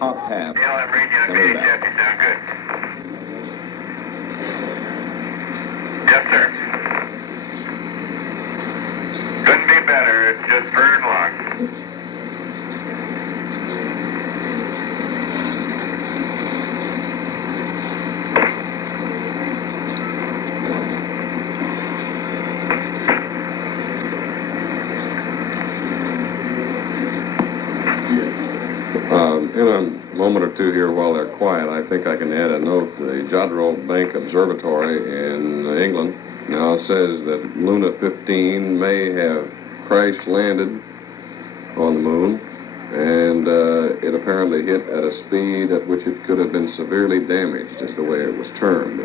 top half. Neil, I'm reading you on Coming back. Jeff. You sound good. Yes, sir. Couldn't be better. It's just burn luck. In a moment or two here while they're quiet, I think I can add a note. The Jodrell Bank Observatory in England now says that Luna 15 may have crash-landed on the moon, and it apparently hit at a speed at which it could have been severely damaged, is the way it was termed.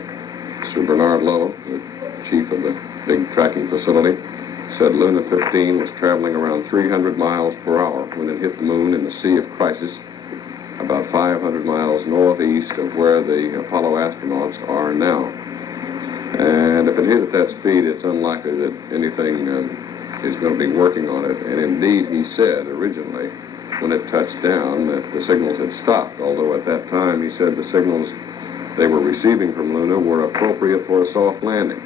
Sir Bernard Lowe, the chief of the big tracking facility, said Luna 15 was traveling around 300 miles per hour when it hit the moon in the Sea of Crisis, about 500 miles northeast of where the Apollo astronauts are now. And if it hit at that speed, it's unlikely that anything is going to be working on it. And indeed, he said originally, when it touched down, that the signals had stopped, although at that time he said the signals they were receiving from Luna were appropriate for a soft landing.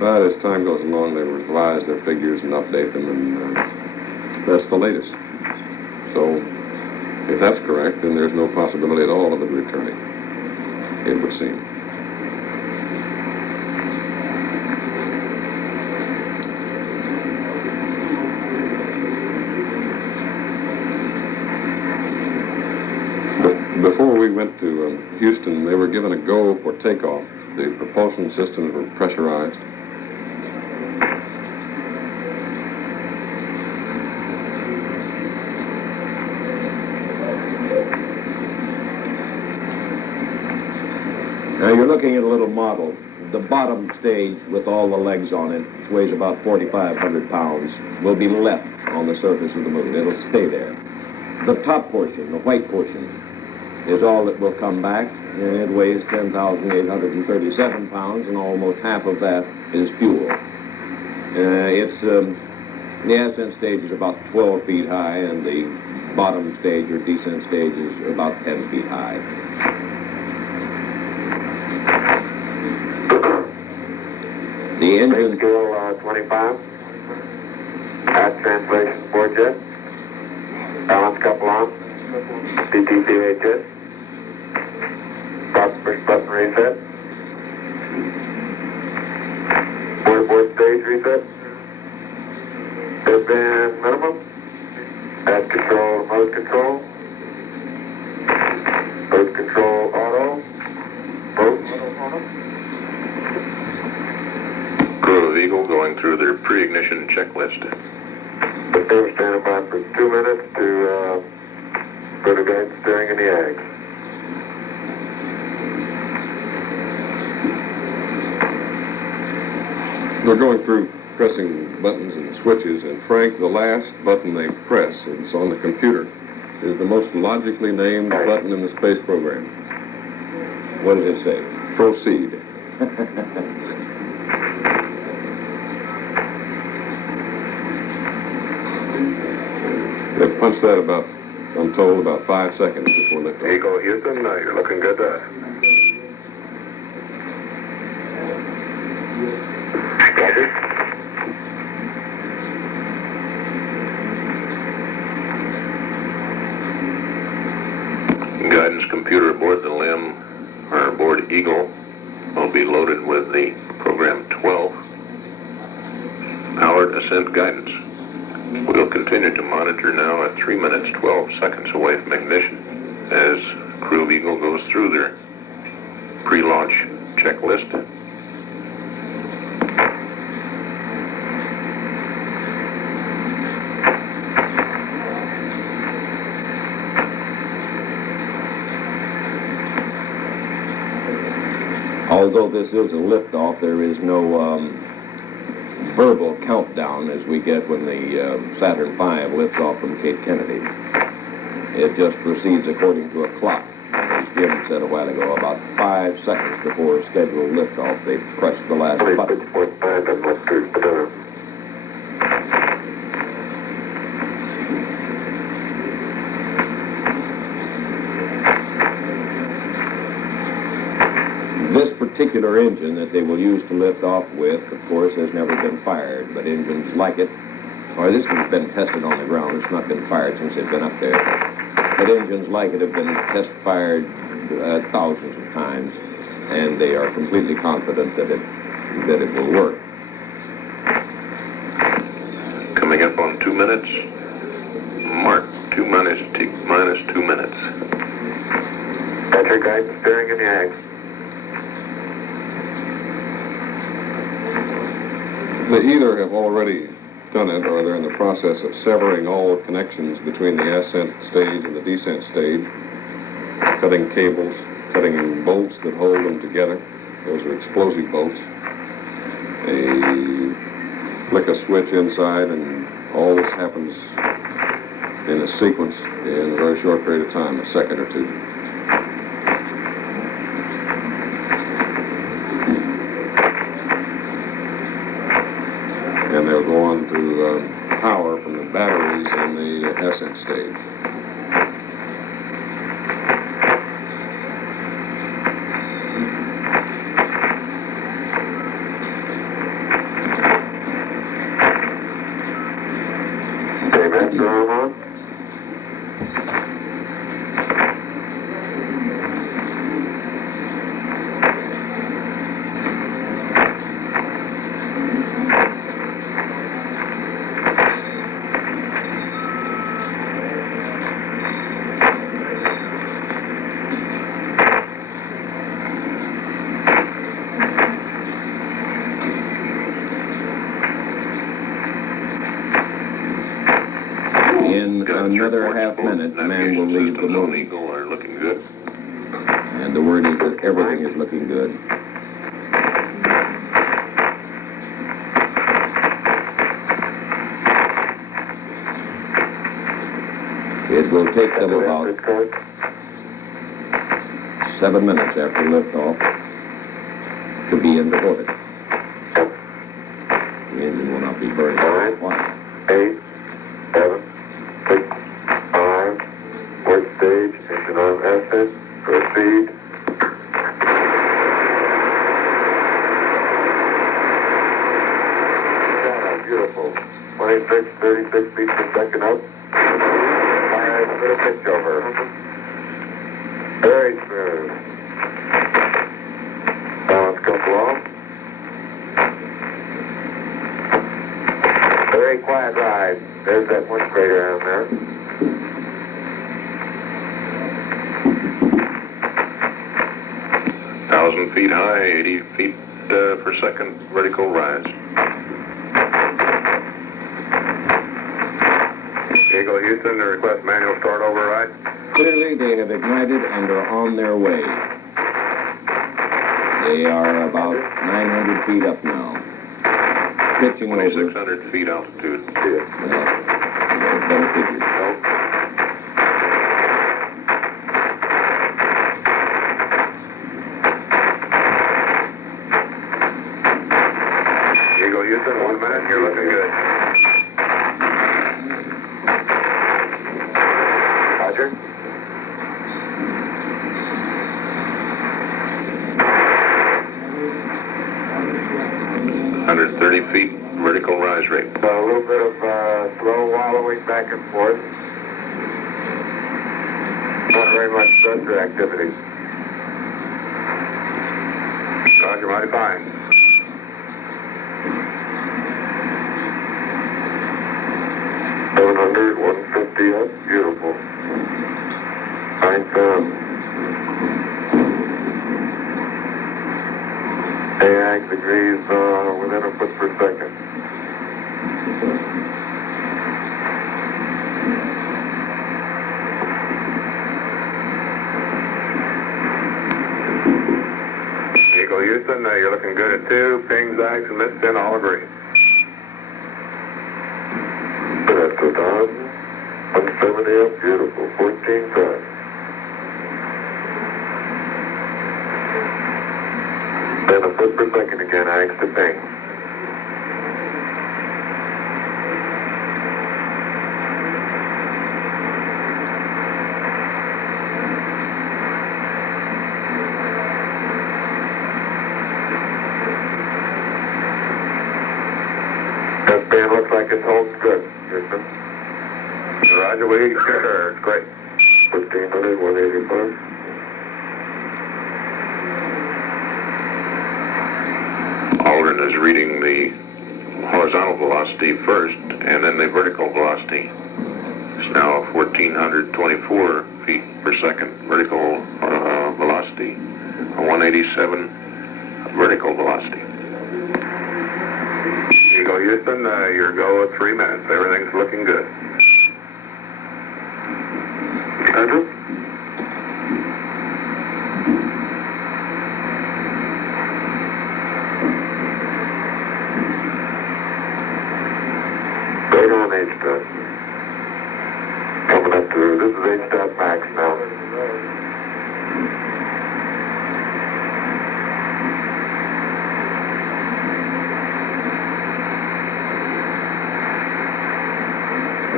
But as time goes along, they revise their figures and update them, and that's the latest. So, if that's correct, then there's no possibility at all of it returning, it would seem. Before we went to Houston, they were given a go for takeoff. The propulsion systems were pressurized. Now you're looking at a little model. The bottom stage with all the legs on it, which weighs about 4,500 pounds, will be left on the surface of the moon. It'll stay there. The top portion, the white portion, is all that will come back, and it weighs 10,837 pounds, and almost half of that is fuel. The ascent stage is about 12 feet high, and the bottom stage or descent stage is about 10 feet high. The engine... School 25. At translation 4 jet. Balance couple on. DTPHS. Stop push button reset. Board stage reset. Headband minimum. Add control, mode control. Mode control auto. Mode auto. Crew of Eagle going through their pre-ignition checklist. The team standing by for 2 minutes to go to guide steering in the ag. They're going through pressing buttons and switches, and Frank, the last button they press, it's on the computer, is the most logically named button in the space program. What does it say? Proceed. They punched that about, I'm told, about 5 seconds before liftoff. Eagle Houston, you're looking good there. Guidance computer aboard the LIM, or aboard Eagle, will be loaded with the program 12, powered ascent guidance. We'll continue to monitor now at 3 minutes 12 seconds away from ignition as crew of Eagle goes through their pre-launch checklist. Although this is a liftoff, there is no verbal countdown as we get when the Saturn V lifts off from Cape Kennedy. It just proceeds according to a clock. As Jim said a while ago, about 5 seconds before scheduled liftoff, they press the last button. particular engine that they will use to lift off with, of course, has never been fired, but engines like it, or this has been tested on the ground. It's not been fired since they've been up there. But engines like it have been test-fired thousands of times, and they are completely confident that it will work. Coming up on 2 minutes. Mark, minus 2 minutes. Enter guidance steering in the Ags. They either have already done it or they're in the process of severing all connections between the ascent stage and the descent stage, cutting cables, cutting bolts that hold them together. Those are explosive bolts. They flick a switch inside and all this happens in a sequence in a very short period of time, a second or two. And they'll go on to power from the batteries in the ascent stage. Okay, master arm on. In another half minute, man will leave the moon. Eagle are looking good. And the word is that everything is looking good. It will take them about 7 minutes after liftoff to be in the orbit. The engine will not be burning for a while. 8, 7, 6, 5, port stage, engine on ascent, proceed. Yeah, beautiful. 26, 36 feet per second up. 5, little pitch over. Very smooth. Balance couple off. Very quiet ride. There's that one crater down there. Thousand feet high, 80 feet per second vertical rise. Eagle Houston, request manual start override. Clearly, they have ignited and are on their way. They are about 900 feet up now. Pitching over. 2,600 feet altitude. Well, better figures. Eagle Houston, 1 minute, you're looking good. Roger. Feet vertical rise rate. So a little bit of slow wallowing back and forth. Not very much thruster activities. Roger, mighty fine. 700, 150 up, beautiful. Fine sound. AX degrees within a foot per second. Eagle Houston, you're looking good at 2. Ping, zags, and mist in all agree. That's 2,000. 170 up, beautiful. 14 times. Then a foot per second again, I to ping. check is holding good, Houston. Roger, we sure, it's great. 1500, 185. Aldrin is reading the horizontal velocity first, and then the vertical velocity. It's now 1,424 feet per second vertical velocity, 187 vertical velocity. Here you go, Houston. Your go at 3 minutes. Everything's looking good. Andrew? Right on H-Dot. Coming up to, this is H-Dot max now.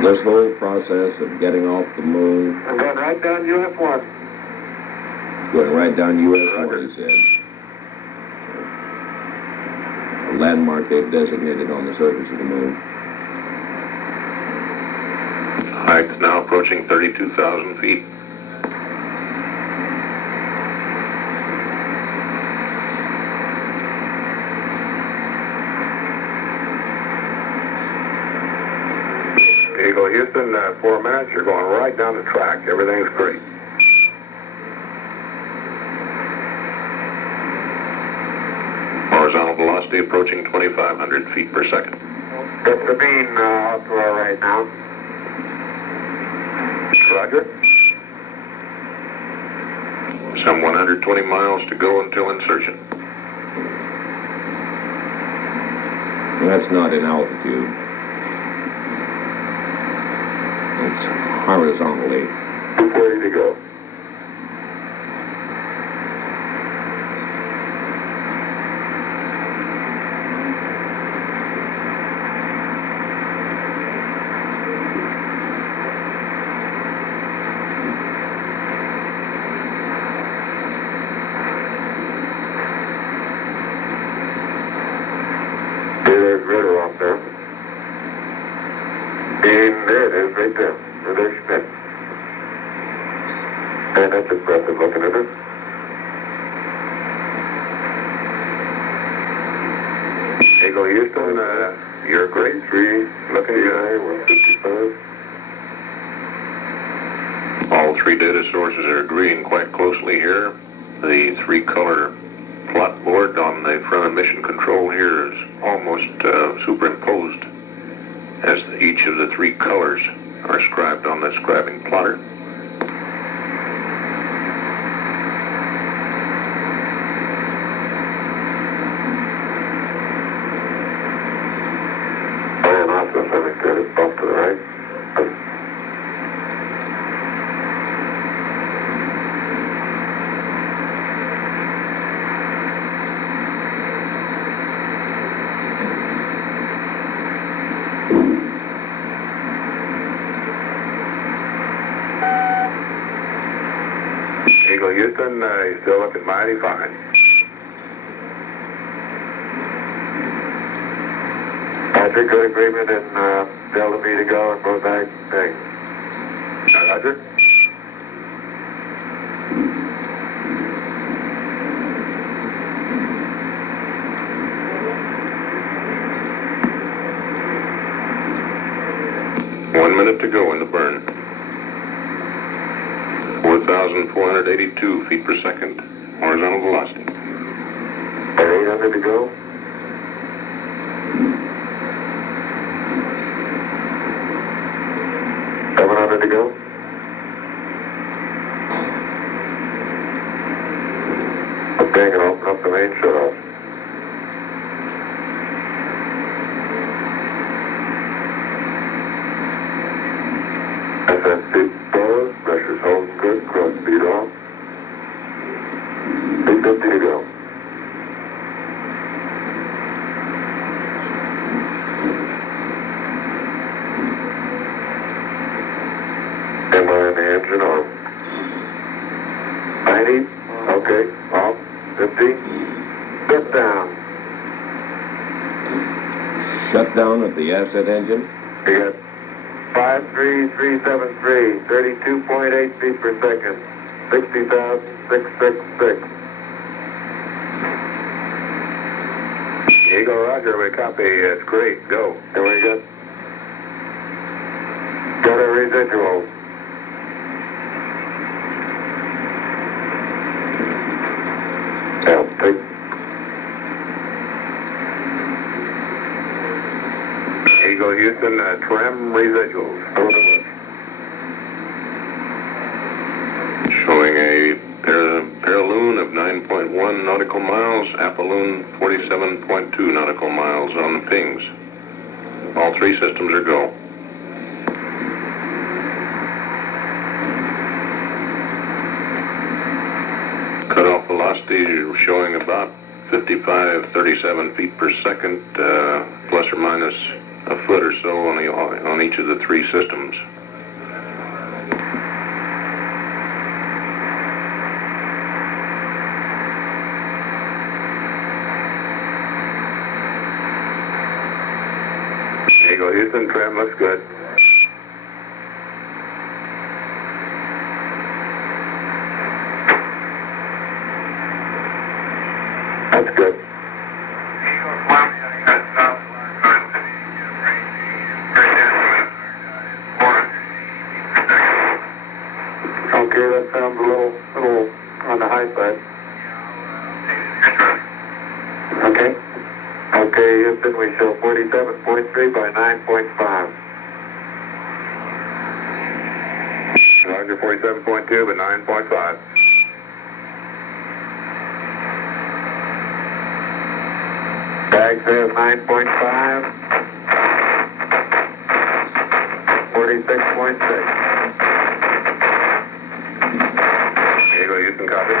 This whole process of getting off the moon, I'm going right down UF1. going right down US 1, he said. A landmark they've designated on the surface of the moon. Height now approaching 32,000 feet. Here you go, Houston. 4 minutes. You're going right down the track. Everything's great. Horizontal velocity approaching 2,500 feet per second. That's the mean out to our right now. Roger. Some 120 miles to go until insertion. That's not in altitude. It's horizontally. 240 to go. There's Ritter up there. And there it is, right there. Or there's Schmidt. And that's impressive looking, isn't it? There you go, Houston. You're great. 3, looking guy, 155. All three data sources are agreeing quite closely here. The 3-color plot board on the front of mission control here is almost superimposed, as each of the 3 colors are scribed on the scribing plotter. Oh, not so something good. It's bumped to the right. Here you go, Houston. You're still looking mighty fine. Roger, good agreement and Delta V to go and go back. Thanks. Roger. One minute to go in the burn. 4,482 feet per second, horizontal velocity. 800 to go. To go. Okay, I'm going to open up the main shut-off. SSC pause, pressure's holding good, cross speed off. 850 to go. And the engine on. 90, okay, off, 50, step down. Shutdown of the ascent engine. You got 53373, 32.8 feet per second, 60,666. Eagle, roger, we copy. It's great. Go. Here we go. Got a residual. Take. Eagle Houston, trim residuals. Showing a paraloon of 9.1 nautical miles, apoloon 47.2 nautical miles on the pings. All three systems are go. Cutoff velocity showing about 55-37 feet per second, plus or minus a foot or so on each of the three systems. Eagle Houston, trim looks good. That's good. Okay, that sounds a little on the high side. Okay. Okay, Houston, we show 47.3 by 9.5. Roger, 47.2 by 9.5. Bag says 9.5. 46.6. Eagle Houston, copy.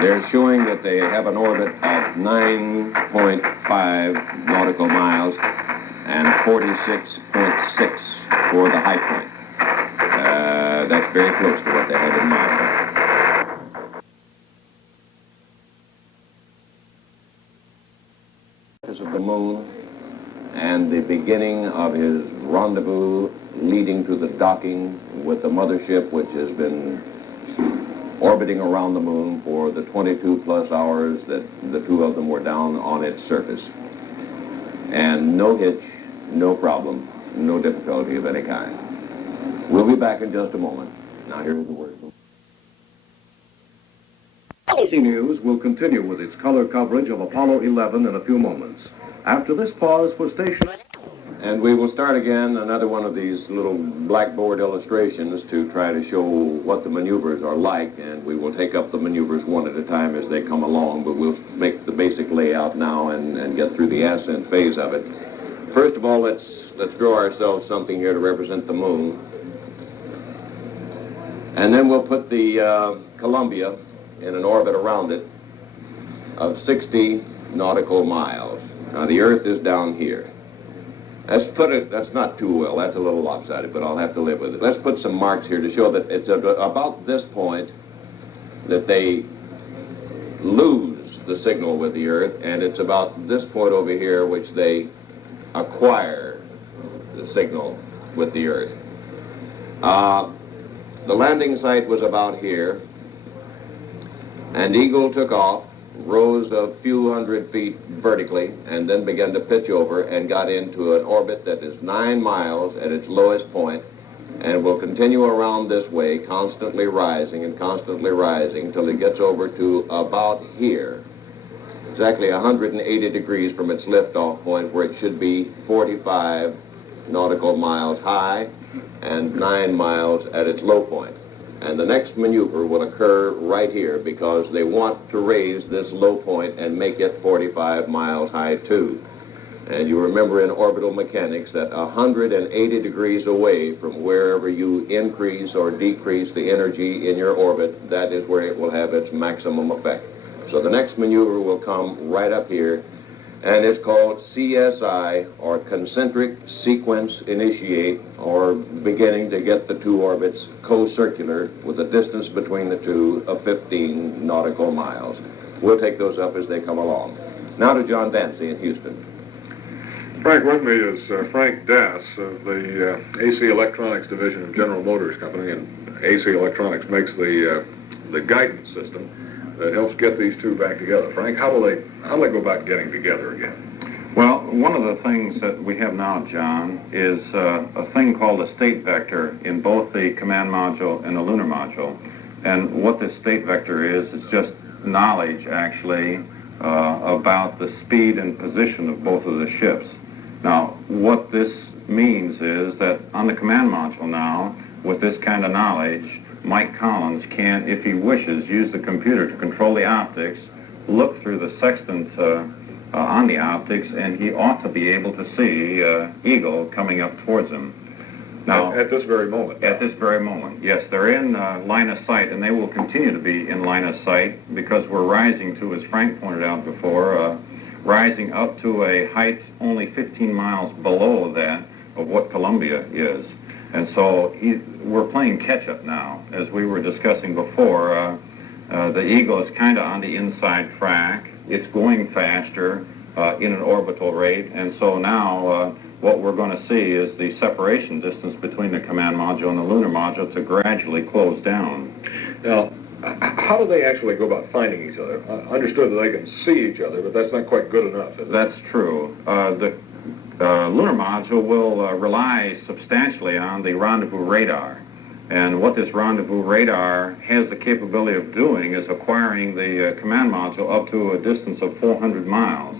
They're showing that they have an orbit of 9.5 nautical miles and 46.6 for the high point. That's very close to what they had in mind. Of the moon and the beginning of his rendezvous leading to the docking with the mothership, which has been orbiting around the moon for the 22 plus hours that the two of them were down on its surface. And no hitch, no problem, no difficulty of any kind. We'll be back in just a moment. Now here's the word. ABC News will continue with its color coverage of Apollo 11 in a few moments. After this pause for station... And we will start again another one of these little blackboard illustrations to try to show what the maneuvers are like, and we will take up the maneuvers one at a time as they come along, but we'll make the basic layout now and get through the ascent phase of it. First of all, let's draw ourselves something here to represent the moon. And then we'll put the Columbia in an orbit around it of 60 nautical miles. Now the Earth is down here. Let's put it, that's not too well, that's a little lopsided, but I'll have to live with it. Let's put some marks here to show that it's about this point that they lose the signal with the Earth, and it's about this point over here which they acquire the signal with the Earth. The landing site was about here, and Eagle took off, rose a few hundred feet vertically, and then began to pitch over and got into an orbit that is 9 miles at its lowest point, and will continue around this way, constantly rising till it gets over to about here, exactly 180 degrees from its liftoff point, where it should be 45 nautical miles high and 9 miles at its low point. And the next maneuver will occur right here because they want to raise this low point and make it 45 miles high too. And you remember in orbital mechanics that 180 degrees away from wherever you increase or decrease the energy in your orbit, that is where it will have its maximum effect. So the next maneuver will come right up here, and it's called CSI, or concentric sequence initiate, or beginning to get the two orbits co-circular with a distance between the two of 15 nautical miles. We'll take those up as they come along. Now to John Dancy in Houston. Frank, with me is Frank Dass of the AC Electronics Division of General Motors Company, and AC Electronics makes the guidance system that helps get these two back together. Frank, how do they go about getting together again? Well, one of the things that we have now, John, is a thing called a state vector in both the command module and the lunar module. And what this state vector is just knowledge, actually, about the speed and position of both of the ships. Now, what this means is that on the command module now, with this kind of knowledge, Mike Collins can, if he wishes, use the computer to control the optics, look through the sextant on the optics, and he ought to be able to see Eagle coming up towards him. Now, at this very moment? At this very moment, yes. They're in line of sight, and they will continue to be in line of sight because we're rising to, as Frank pointed out before, rising up to a height only 15 miles below that of what Columbia is. And so we're playing catch-up now. As we were discussing before, the Eagle is kind of on the inside track. It's going faster in an orbital rate, and so now what we're going to see is the separation distance between the command module and the lunar module to gradually close down. Now, how do they actually go about finding each other? I understood that they can see each other, but that's not quite good enough, is it? That's true. The lunar module will rely substantially on the rendezvous radar. And what this rendezvous radar has the capability of doing is acquiring the command module up to a distance of 400 miles.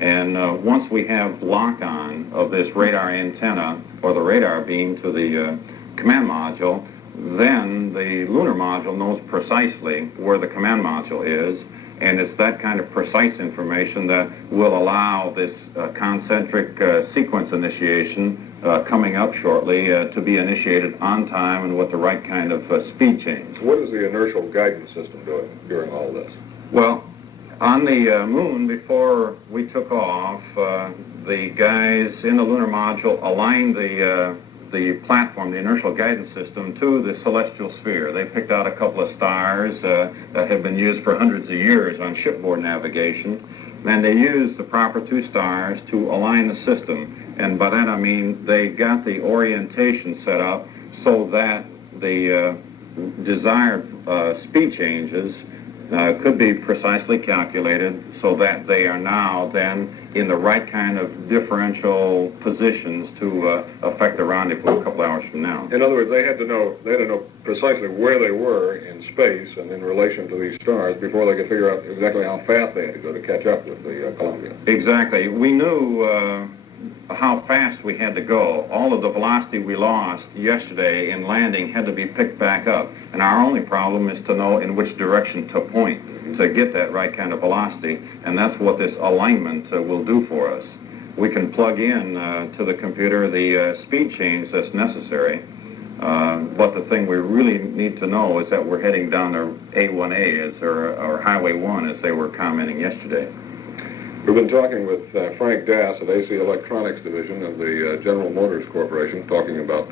And once we have lock-on of this radar antenna, or the radar beam to the command module, then the lunar module knows precisely where the command module is, and it's that kind of precise information that will allow this concentric sequence initiation coming up shortly to be initiated on time and with the right kind of speed change. What is the inertial guidance system doing during all this? Well, on the moon, before we took off, the guys in the lunar module aligned the platform, the inertial guidance system, to the celestial sphere. They picked out a couple of stars that have been used for hundreds of years on shipboard navigation, and they used the proper two stars to align the system. And by that I mean they got the orientation set up so that the desired speed changes could be precisely calculated so that they are now then in the right kind of differential positions to affect the rendezvous a couple hours from now. In other words, they had to know precisely where they were in space and in relation to these stars before they could figure out exactly how fast they had to go to catch up with the Columbia. Exactly. We knew how fast we had to go. All of the velocity we lost yesterday in landing had to be picked back up. And our only problem is to know in which direction to point to get that right kind of velocity. And that's what this alignment will do for us. We can plug in to the computer the speed change that's necessary. But the thing we really need to know is that we're heading down to A1A, or Highway 1, as they were commenting yesterday. We've been talking with Frank Dass of AC Electronics Division of the General Motors Corporation, talking about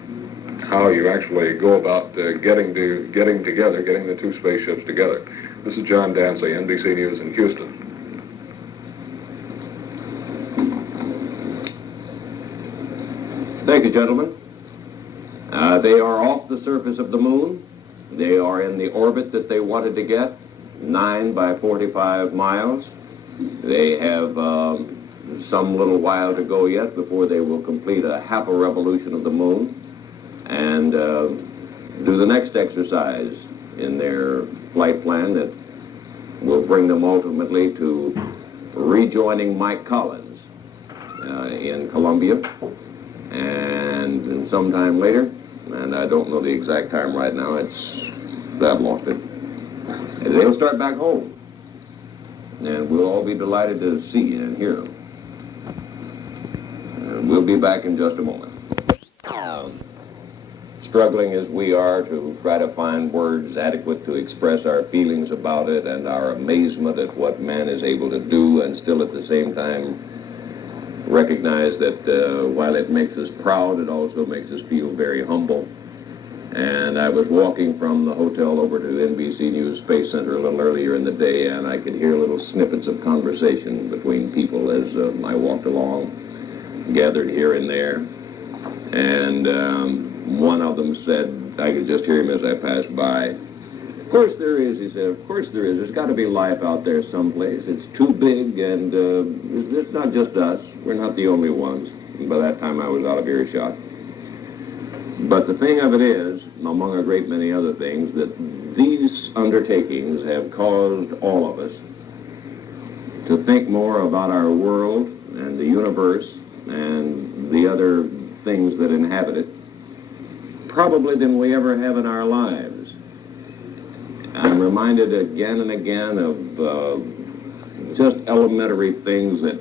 how you actually go about getting together, getting the two spaceships together. This is John Dancy, NBC News in Houston. Thank you, gentlemen. They are off the surface of the moon. They are in the orbit that they wanted to get, 9 by 45 miles. They have some little while to go yet before they will complete a half a revolution of the moon and do the next exercise in their flight plan that will bring them ultimately to rejoining Mike Collins in Columbia, and sometime later, and I don't know the exact time right now, I've lost it, and they'll start back home. And we'll all be delighted to see and hear them. And we'll be back in just a moment. Struggling as we are to try to find words adequate to express our feelings about it and our amazement at what man is able to do, and still at the same time recognize that while it makes us proud, it also makes us feel very humble. And I was walking from the hotel over to NBC News Space Center a little earlier in the day, and I could hear little snippets of conversation between people as I walked along. gathered here and there. And one of them said, I could just hear him as I passed by, "Of course there is," he said, "of course there is. There's got to be life out there someplace. It's too big, and it's not just us. We're not the only ones." And by that time I was out of earshot. But the thing of it is, among a great many other things, that these undertakings have caused all of us to think more about our world and the universe and the other things that inhabit it, probably than we ever have in our lives. I'm reminded again and again of just elementary things that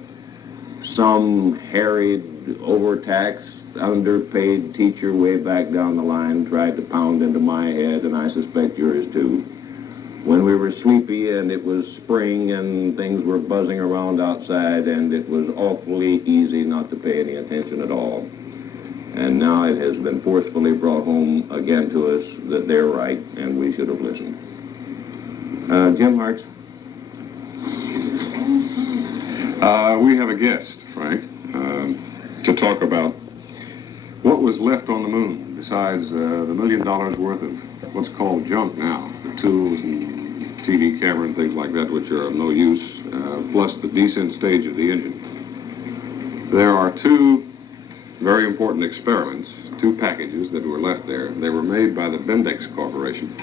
some harried, overtaxed, underpaid teacher way back down the line tried to pound into my head, and I suspect yours too. When we were sleepy and it was spring and things were buzzing around outside and it was awfully easy not to pay any attention at all. And now it has been forcefully brought home again to us that they're right and we should have listened. Jim Hartz. We have a guest, Frank, to talk about what was left on the moon besides the $1 million worth of what's called junk now, the tools and TV camera and things like that, which are of no use, plus the descent stage of the engine. There are two very important experiments, two packages that were left there. They were made by the Bendix Corporation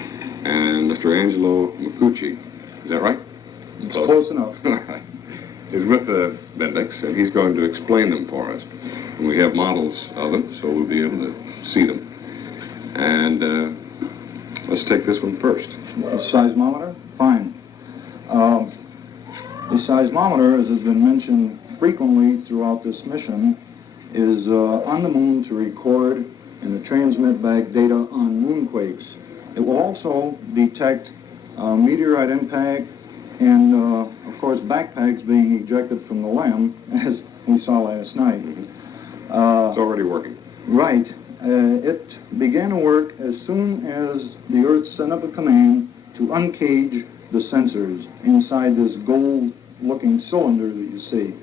and Mr. Angelo Macucci. Is that right? It's close enough. All right. He's with the Bendix, and he's going to explain them for us. And we have models of them, so we'll be able to see them. And let's take this one first. The seismometer? Fine. The seismometer, as has been mentioned frequently throughout this mission, is on the moon to record and to transmit back data on moonquakes. It will also detect meteorite impact and, of course, backpacks being ejected from the LEM, as we saw last night. It's already working. Right. It began to work as soon as the Earth sent up a command to uncage the sensors inside this gold-looking cylinder that you see.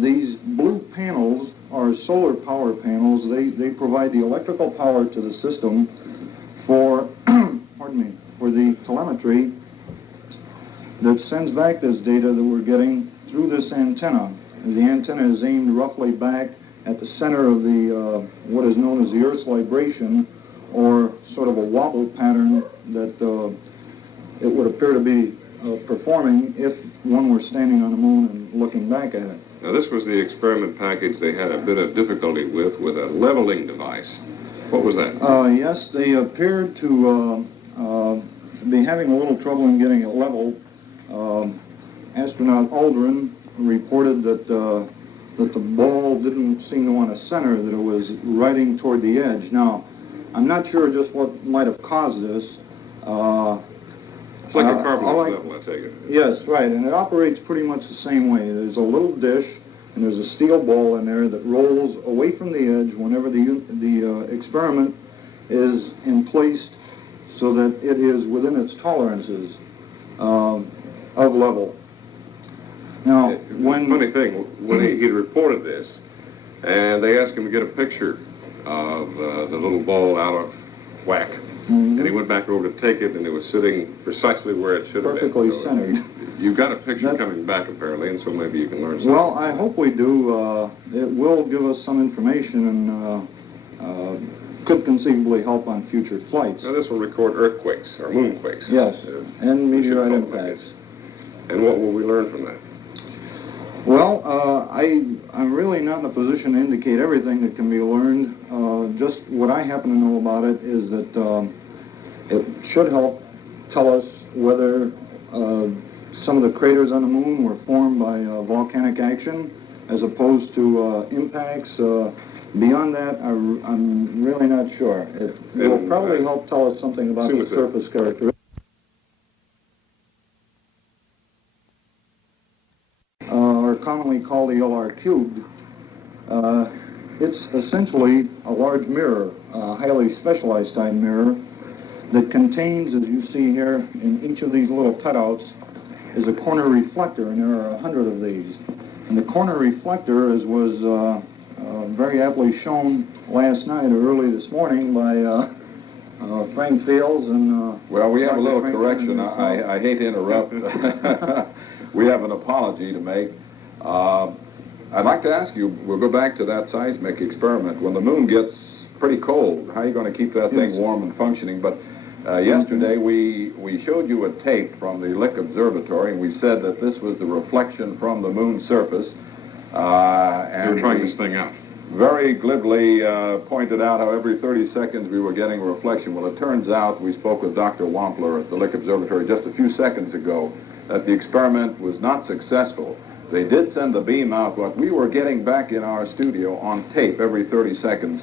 These blue panels are solar power panels. They provide the electrical power to the system for, for the telemetry that sends back this data that we're getting through this antenna. And the antenna is aimed roughly back at the center of the what is known as the Earth's libration, or sort of a wobble pattern that it would appear to be performing if one were standing on the moon and looking back at it. Now, this was the experiment package they had a bit of difficulty with a leveling device. What was that? Yes, they appeared to be having a little trouble in getting it level. Astronaut Aldrin reported that the ball didn't seem to want to center, that it was riding toward the edge. Now, I'm not sure just what might have caused this. It's like a carbonate level, I take it. Yes, right, and it operates pretty much the same way. There's a little dish, and there's a steel ball in there that rolls away from the edge whenever the experiment is placed so that it is within its tolerances of level. Now, Funny thing, when he reported this, and they asked him to get a picture of the little ball out of whack, and he went back over to take it, and it was sitting precisely where it should have been. Perfectly So centered. You've got a picture coming back, apparently, and so maybe you can learn something. Well, I hope we do. It will give us some information and could conceivably help on future flights. Now, this will record earthquakes, or moonquakes. Yes, and we should meteorite hope, I impacts. guess. And what will we learn from that? Well, I'm really not in a position to indicate everything that can be learned. Just what I happen to know about it is that it should help tell us whether some of the craters on the moon were formed by volcanic action as opposed to impacts. Beyond that, I'm really not sure. It will probably help tell us something about the surface characteristics. Or commonly called the LR cubed. It's essentially a large mirror, a highly specialized type mirror that contains, as you see here, in each of these little cutouts, is a corner reflector, and there are 100 of these. And the corner reflector, as was very aptly shown last night or early this morning by Frank Fields and... Well, we have a little Dr. correction. Franklin I hate to interrupt. We have an apology to make. I'd like to ask you, we'll go back to that seismic experiment. When the moon gets pretty cold, how are you going to keep that thing warm and functioning? But yesterday we showed you a tape from the Lick Observatory, and we said that this was the reflection from the moon's surface. And You're trying this thing out. Very glibly pointed out how every 30 seconds we were getting a reflection. Well, it turns out, we spoke with Dr. Wampler at the Lick Observatory just a few seconds ago, that the experiment was not successful. They did send the beam out, but we were getting back in our studio on tape every 30 seconds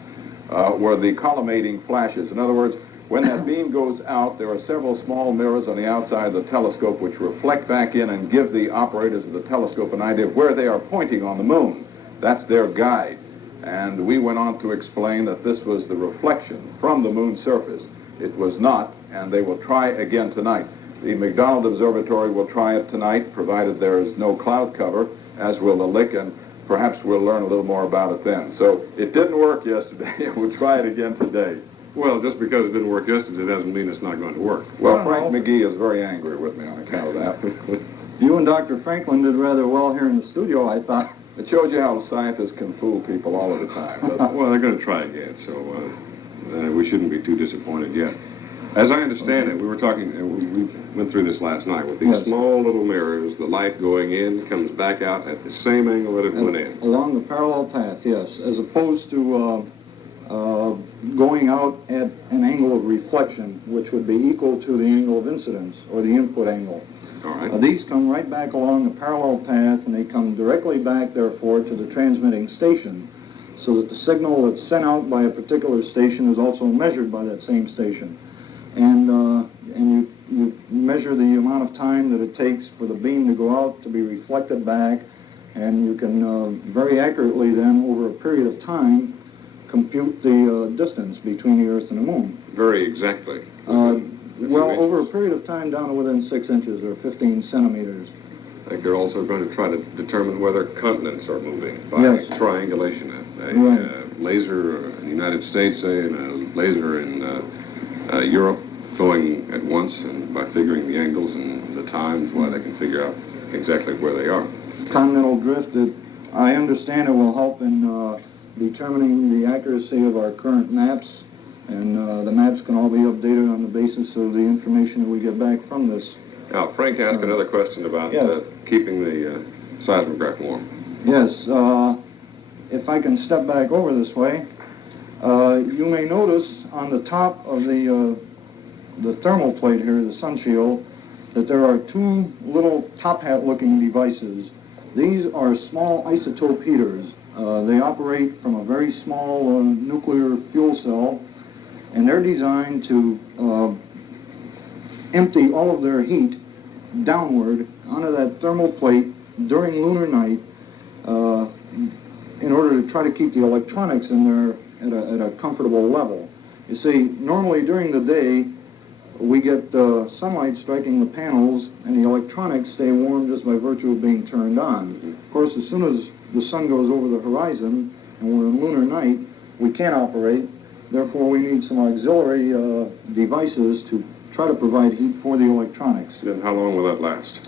were the collimating flashes. In other words, when that beam goes out, there are several small mirrors on the outside of the telescope which reflect back in and give the operators of the telescope an idea of where they are pointing on the moon. That's their guide. And we went on to explain that this was the reflection from the moon's surface. It was not, and they will try again tonight. The McDonald Observatory will try it tonight, provided there is no cloud cover, as will the Lick, and perhaps we'll learn a little more about it then. So it didn't work yesterday. We'll try it again today. Well, just because it didn't work yesterday doesn't mean it's not going to work. Well, Frank McGee is very angry with me on account of that. You and Dr. Franklin did rather well here in the studio, I thought. It shows you how scientists can fool people all of the time, doesn't it? Well, they're going to try again, so we shouldn't be too disappointed yet. As I understand it, we were talking, we went through this last night with these small little mirrors, the light going in comes back out at the same angle that it went in. Along the parallel path, yes, as opposed to going out at an angle of reflection, which would be equal to the angle of incidence, or the input angle. All right. These come right back along the parallel path, and they come directly back, therefore, to the transmitting station, so that the signal that's sent out by a particular station is also measured by that same station. And you measure the amount of time that it takes for the beam to go out to be reflected back, and you can very accurately then, over a period of time, compute the distance between the Earth and the Moon. Very exactly. Well, over a period of time down to within 6 inches or 15 centimeters. I think they're also going to try to determine whether continents are moving by triangulation. A laser in the United States, say, and a laser in Europe going at once, and by figuring the angles and the times, why they can figure out exactly where they are. Continental drift, I understand it will help in determining the accuracy of our current maps, and the maps can all be updated on the basis of the information that we get back from this. Now, Frank asked another question about keeping the seismograph warm. Yes, if I can step back over this way, you may notice on the top of the thermal plate here, the sun shield, that there are two little top hat looking devices. These are small isotope heaters. They operate from a very small nuclear fuel cell, and they're designed to empty all of their heat downward onto that thermal plate during lunar night in order to try to keep the electronics in there at a comfortable level. You see, normally during the day, we get sunlight striking the panels, and the electronics stay warm just by virtue of being turned on. Of course, as soon as the sun goes over the horizon, and we're in lunar night, we can't operate. Therefore, we need some auxiliary devices to try to provide heat for the electronics. Then how long will that last?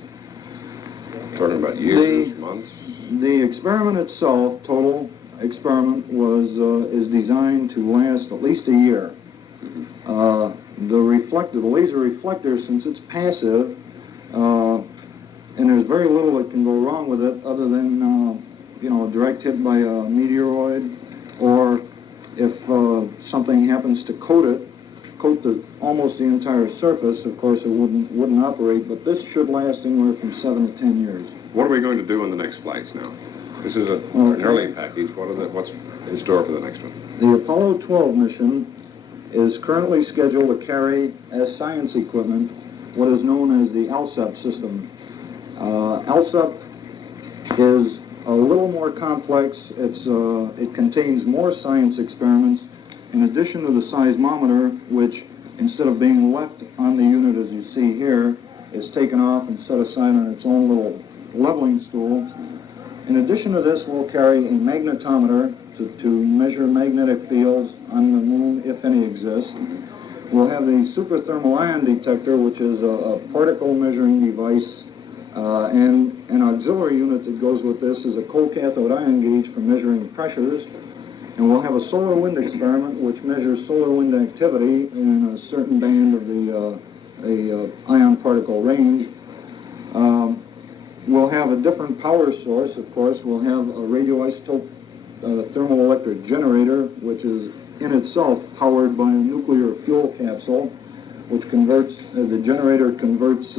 Talking about years, months? The experiment itself, total experiment, is designed to last at least a year. The laser reflector, since it's passive, and there's very little that can go wrong with it other than, a direct hit by a meteoroid, or if something happens to coat almost the entire surface, of course it wouldn't operate, but this should last anywhere from 7 to 10 years. What are we going to do in the next flights now? This is an early package. What's in store for the next one? The Apollo 12 mission is currently scheduled to carry as science equipment what is known as the ALSEP system. ALSEP is a little more complex. It contains more science experiments in addition to the seismometer, which instead of being left on the unit as you see here, is taken off and set aside on its own little leveling stool. In addition to this, we'll carry a magnetometer to measure magnetic fields on the moon, if any exist. We'll have the superthermal ion detector, which is a particle measuring device, and an auxiliary unit that goes with this is a cold cathode ion gauge for measuring pressures. And we'll have a solar wind experiment, which measures solar wind activity in a certain band of the ion particle range. We'll have a different power source, of course. We'll have a radioisotope thermoelectric generator, which is in itself powered by a nuclear fuel capsule, which converts, the generator converts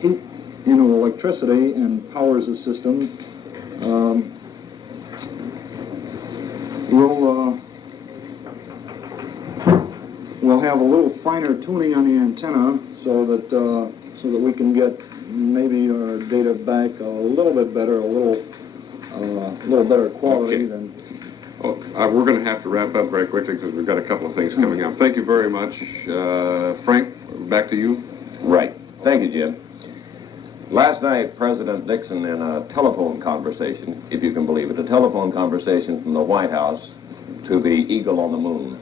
heat into electricity and powers the system. We'll have a little finer tuning on the antenna so that we can get maybe our data back a little bit better, a little better quality than. We're going to have to wrap up very quickly because we've got a couple of things coming up. Thank you very much. Frank, back to you. Right. Thank you, Jim. Last night, President Nixon, in a telephone conversation, if you can believe it, a telephone conversation from the White House to the Eagle on the Moon,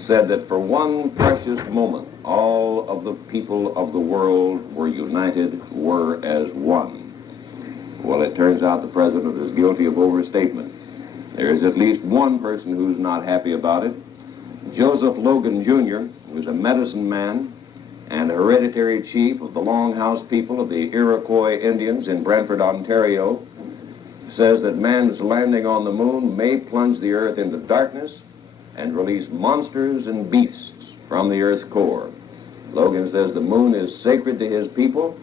said that for one precious moment, all of the people of the world were united, were as one. Well, it turns out the president is guilty of overstatement. There is at least one person who's not happy about it. Joseph Logan, Jr., who's a medicine man and hereditary chief of the Longhouse people of the Iroquois Indians in Brantford, Ontario, says that man's landing on the moon may plunge the Earth into darkness and release monsters and beasts from the Earth's core. Logan says the moon is sacred to his people,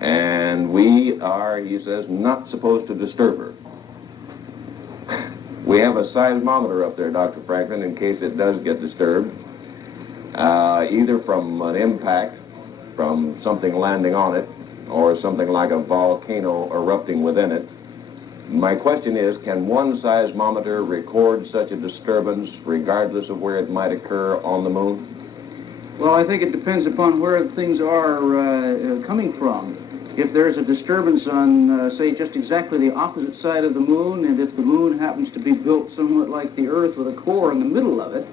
and we are, he says, not supposed to disturb her. We have a seismometer up there, Dr. Franklin, in case it does get disturbed, either from an impact, from something landing on it, or something like a volcano erupting within it. My question is, can one seismometer record such a disturbance regardless of where it might occur on the moon? Well, I think it depends upon where things are coming from. If there's a disturbance on, say, just exactly the opposite side of the moon, and if the moon happens to be built somewhat like the Earth with a core in the middle of it,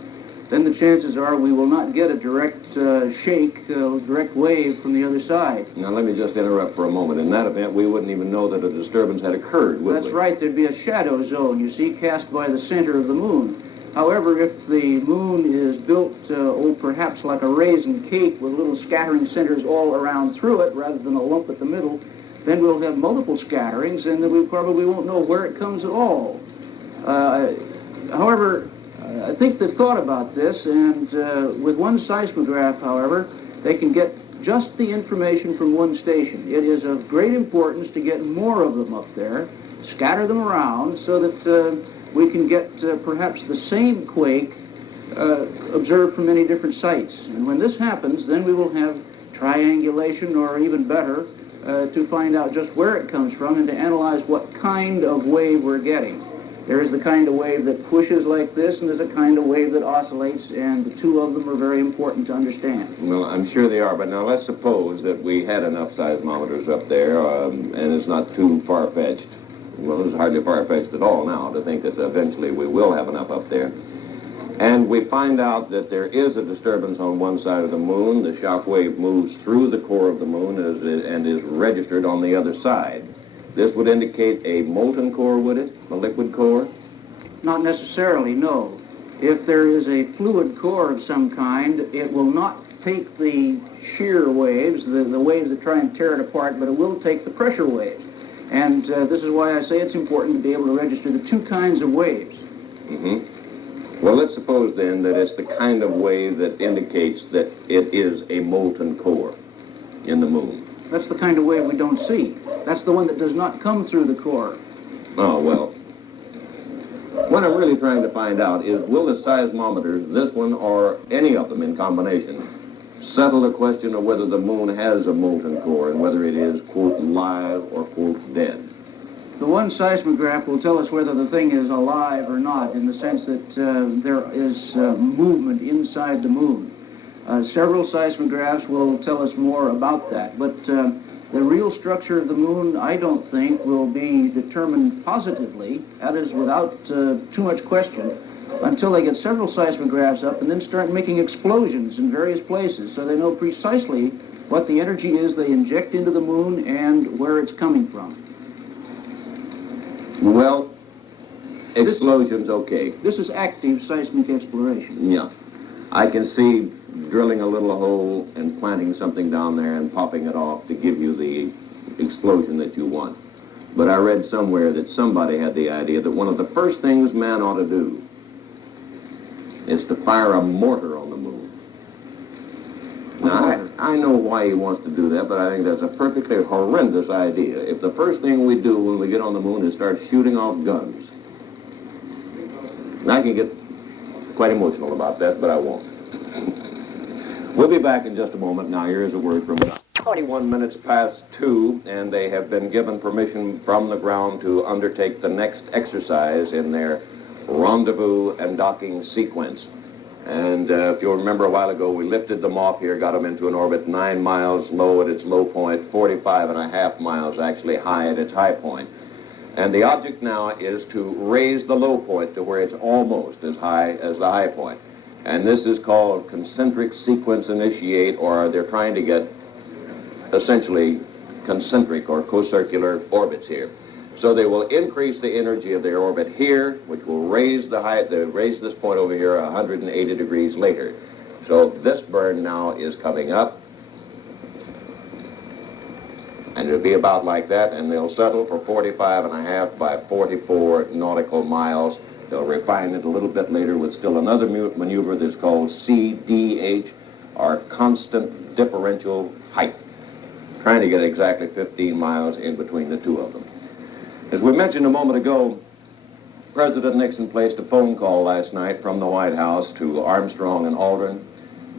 then the chances are we will not get a direct shake, direct wave from the other side. Now, let me just interrupt for a moment. In that event, we wouldn't even know that a disturbance had occurred, would we? That's right. There'd be a shadow zone, you see, cast by the center of the moon. However, if the moon is built, perhaps like a raisin cake with little scattering centers all around through it rather than a lump at the middle, then we'll have multiple scatterings and then we probably won't know where it comes at all. However, I think they've thought about this, and with one seismograph, however, they can get just the information from one station. It is of great importance to get more of them up there, scatter them around so that we can get perhaps the same quake observed from many different sites. And when this happens, then we will have triangulation, or even better, to find out just where it comes from and to analyze what kind of wave we're getting. There is the kind of wave that pushes like this, and there's a kind of wave that oscillates, and the two of them are very important to understand. Well, I'm sure they are, but now let's suppose that we had enough seismometers up there, and it's not too far-fetched. Well, it's hardly far-fetched at all now to think that eventually we will have enough up there. And we find out that there is a disturbance on one side of the moon. The shock wave moves through the core of the moon and is registered on the other side. This would indicate a molten core, would it? A liquid core? Not necessarily, no. If there is a fluid core of some kind, it will not take the shear waves, the waves that try and tear it apart, but it will take the pressure wave. And this is why I say it's important to be able to register the two kinds of waves. Mm-hmm. Well, let's suppose then that it's the kind of wave that indicates that it is a molten core in the moon. That's the kind of wave we don't see. That's the one that does not come through the core. Oh, well. What I'm really trying to find out is, will the seismometers, this one or any of them in combination, settle the question of whether the moon has a molten core and whether it is, quote, live or, quote, dead? The one seismograph will tell us whether the thing is alive or not, in the sense that there is movement inside the moon. Several seismographs will tell us more about that, but The real structure of the moon, I don't think, will be determined positively, that is without too much question, until they get several seismographs up and then start making explosions in various places so they know precisely what the energy is they inject into the moon and where it's coming from. Well, explosions, okay. This is active seismic exploration. Yeah. I can see drilling a little hole and planting something down there and popping it off to give you the explosion that you want. But I read somewhere that somebody had the idea that one of the first things man ought to do is to fire a mortar on the moon. Now, I know why he wants to do that, but I think that's a perfectly horrendous idea. If the first thing we do when we get on the moon is start shooting off guns. And I can get quite emotional about that, but I won't. We'll be back in just a moment. Now, here is a word from 21 minutes past 2, and they have been given permission from the ground to undertake the next exercise in their rendezvous and docking sequence. And if you'll remember a while ago, we lifted them off here, got them into an orbit 9 miles low at its low point, 45.5 miles actually high at its high point. And the object now is to raise the low point to where it's almost as high as the high point. And this is called concentric sequence initiate, or they're trying to get essentially concentric or co-circular orbits here. So they will increase the energy of their orbit here, which will raise raise this point over here 180 degrees later. So this burn now is coming up, and it'll be about like that, and they'll settle for 45.5 by 44 nautical miles. They'll refine it a little bit later with still another maneuver that's called CDH, or constant differential height, trying to get exactly 15 miles in between the two of them. As we mentioned a moment ago, President Nixon placed a phone call last night from the White House to Armstrong and Aldrin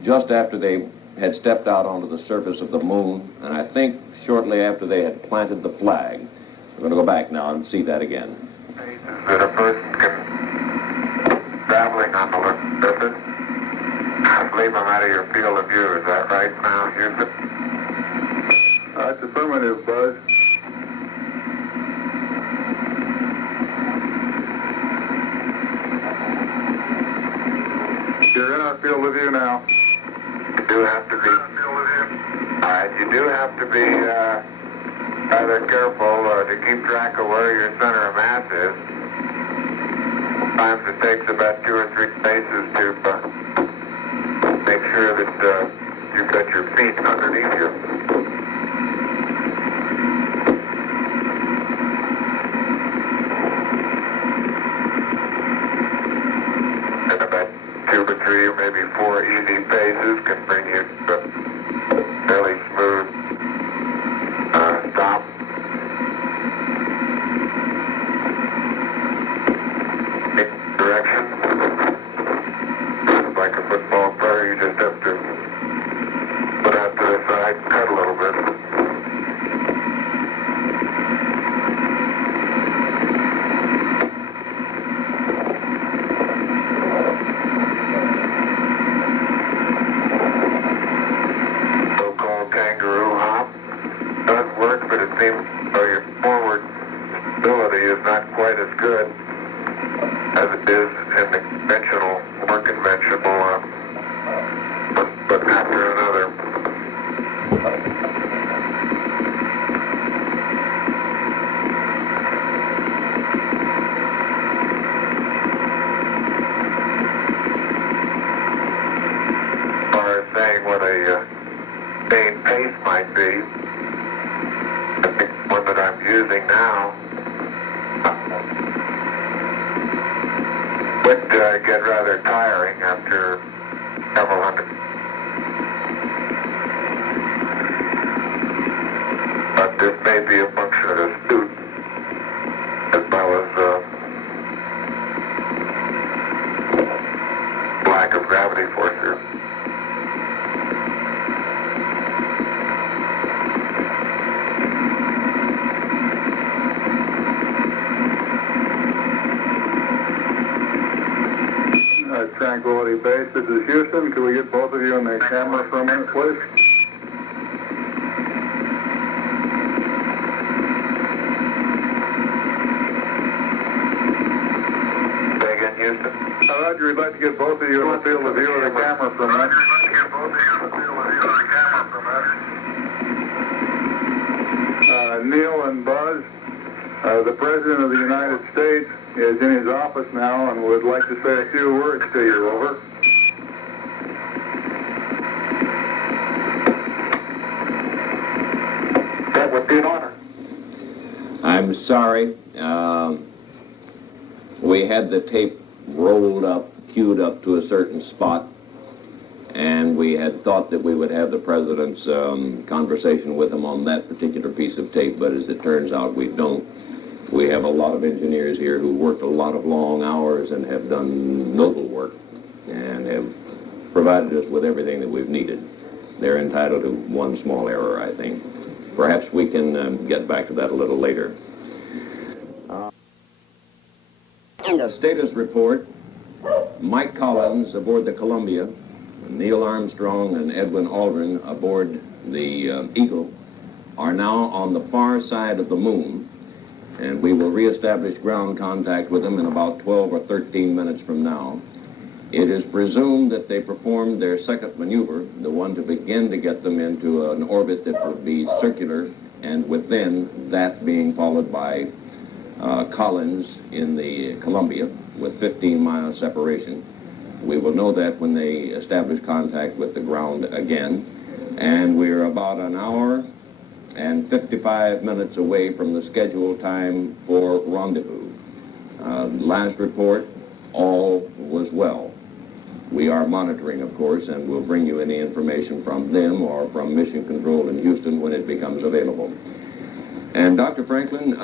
just after they had stepped out onto the surface of the moon, and I think shortly after they had planted the flag. We're going to go back now and see that again. That a person can, traveling on the surface, leave them out of your field of view. Is that right now, Houston? That's affirmative, Buzz. You're in our field of view now. You do have to be. All right, you do have to be rather careful to keep track of where your center of mass is. Sometimes it takes about 2 or 3 paces to make sure that you've got your feet underneath you. And about 2 or 3 or maybe 4 easy paces can bring you to a fairly smooth stop. Direction. Like a football player, you just have to put out to the side and cut a little bit. So-called kangaroo hop does work, but it seems your forward stability is not quite as good as it is in the more conventional, but after another. As far as saying what a sustained pace might be, I think one that I'm using now would get rather tiring after several hundred. But this may be a function of the suit as well as lack of gravity force here. Tranquility Base, this is Houston. Can we get both of you on the camera for a minute, please? Roger, we'd like to get both of you in the field of view of the camera for a minute. Neil and Buzz, the President of the United States is in his office now and would like to say a few words to you. Over. That would be an honor. I'm sorry. We had the tape rolled up, queued up to a certain spot, and we had thought that we would have the President's conversation with him on that particular piece of tape, but as it turns out, we don't. We have a lot of engineers here who worked a lot of long hours and have done noble work and have provided us with everything that we've needed. They're entitled to one small error, I think. Perhaps we can get back to that a little later. A status report. Mike Collins aboard the Columbia, Neil Armstrong and Edwin Aldrin aboard the Eagle are now on the far side of the moon, and we will reestablish ground contact with them in about 12 or 13 minutes from now. It is presumed that they performed their second maneuver, the one to begin to get them into an orbit that would be circular, and within that being followed by Collins in the Columbia with 15-mile separation. We will know that when they establish contact with the ground again. And we're about an hour and 55 minutes away from the scheduled time for rendezvous. Last report, all was well. We are monitoring, of course, and we'll bring you any information from them or from Mission Control in Houston when it becomes available. And Dr. Franklin,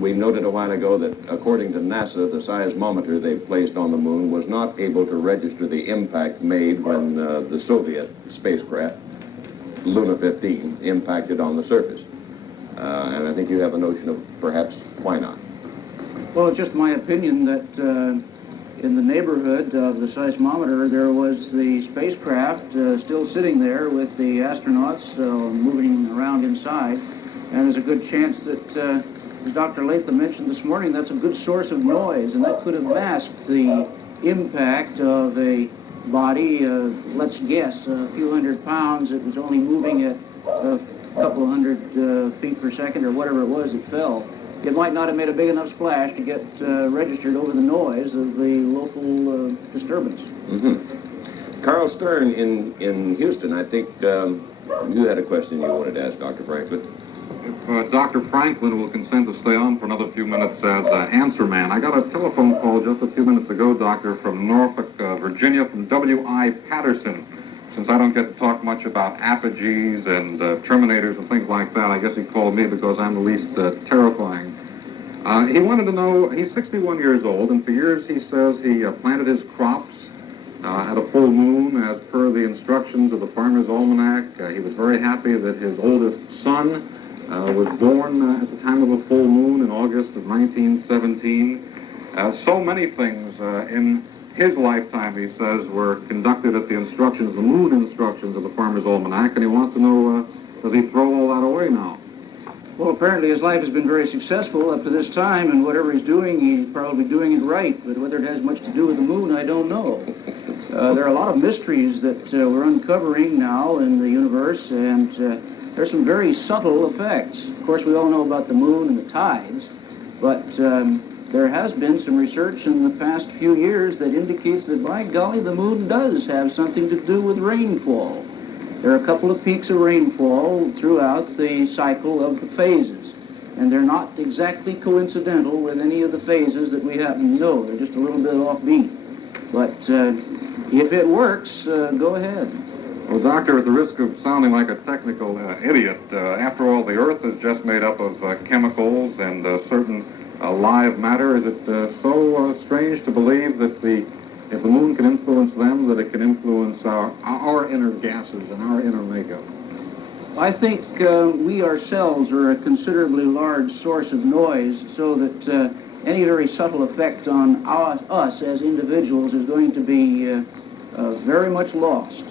we noted a while ago that according to NASA, the seismometer they placed on the moon was not able to register the impact made when the Soviet spacecraft, Luna 15, impacted on the surface. And I think you have a notion of perhaps why not. Well, it's just my opinion that in the neighborhood of the seismometer, there was the spacecraft still sitting there with the astronauts moving around inside. And there's a good chance that as Dr. Latham mentioned this morning, that's a good source of noise, and that could have masked the impact of a body, let's guess, a few hundred pounds. It was only moving at a couple of hundred feet per second or whatever it was it fell. It might not have made a big enough splash to get registered over the noise of the local disturbance. Mm-hmm. Carl Stern in Houston, I think you had a question you wanted to ask Dr. Franklin. If Dr. Franklin will consent to stay on for another few minutes as answer man. I got a telephone call just a few minutes ago, Doctor, from Norfolk, Virginia, from W.I. Patterson. Since I don't get to talk much about apogees and terminators and things like that, I guess he called me because I'm the least terrifying. He wanted to know, he's 61 years old, and for years he says he planted his crops at a full moon as per the instructions of the Farmer's Almanac. He was very happy that his oldest son was born at the time of a full moon in August of 1917. So many things in his lifetime, he says, were conducted at the instructions, the moon instructions of the Farmer's Almanac, and he wants to know, does he throw all that away now? Well, apparently his life has been very successful up to this time, and whatever he's doing, he's probably doing it right. But whether it has much to do with the moon, I don't know. There are a lot of mysteries that we're uncovering now in the universe, and there's some very subtle effects. Of course, we all know about the moon and the tides, but there has been some research in the past few years that indicates that, by golly, the moon does have something to do with rainfall. There are a couple of peaks of rainfall throughout the cycle of the phases, and they're not exactly coincidental with any of the phases that we happen to know. They're just a little bit offbeat. But if it works, go ahead. Well, Doctor, at the risk of sounding like a technical idiot, after all, the Earth is just made up of chemicals and certain live matter. Is it so strange to believe that if the moon can influence them, that it can influence our inner gases and our inner makeup? I think we ourselves are a considerably large source of noise, so that any very subtle effect on us as individuals is going to be very much lost.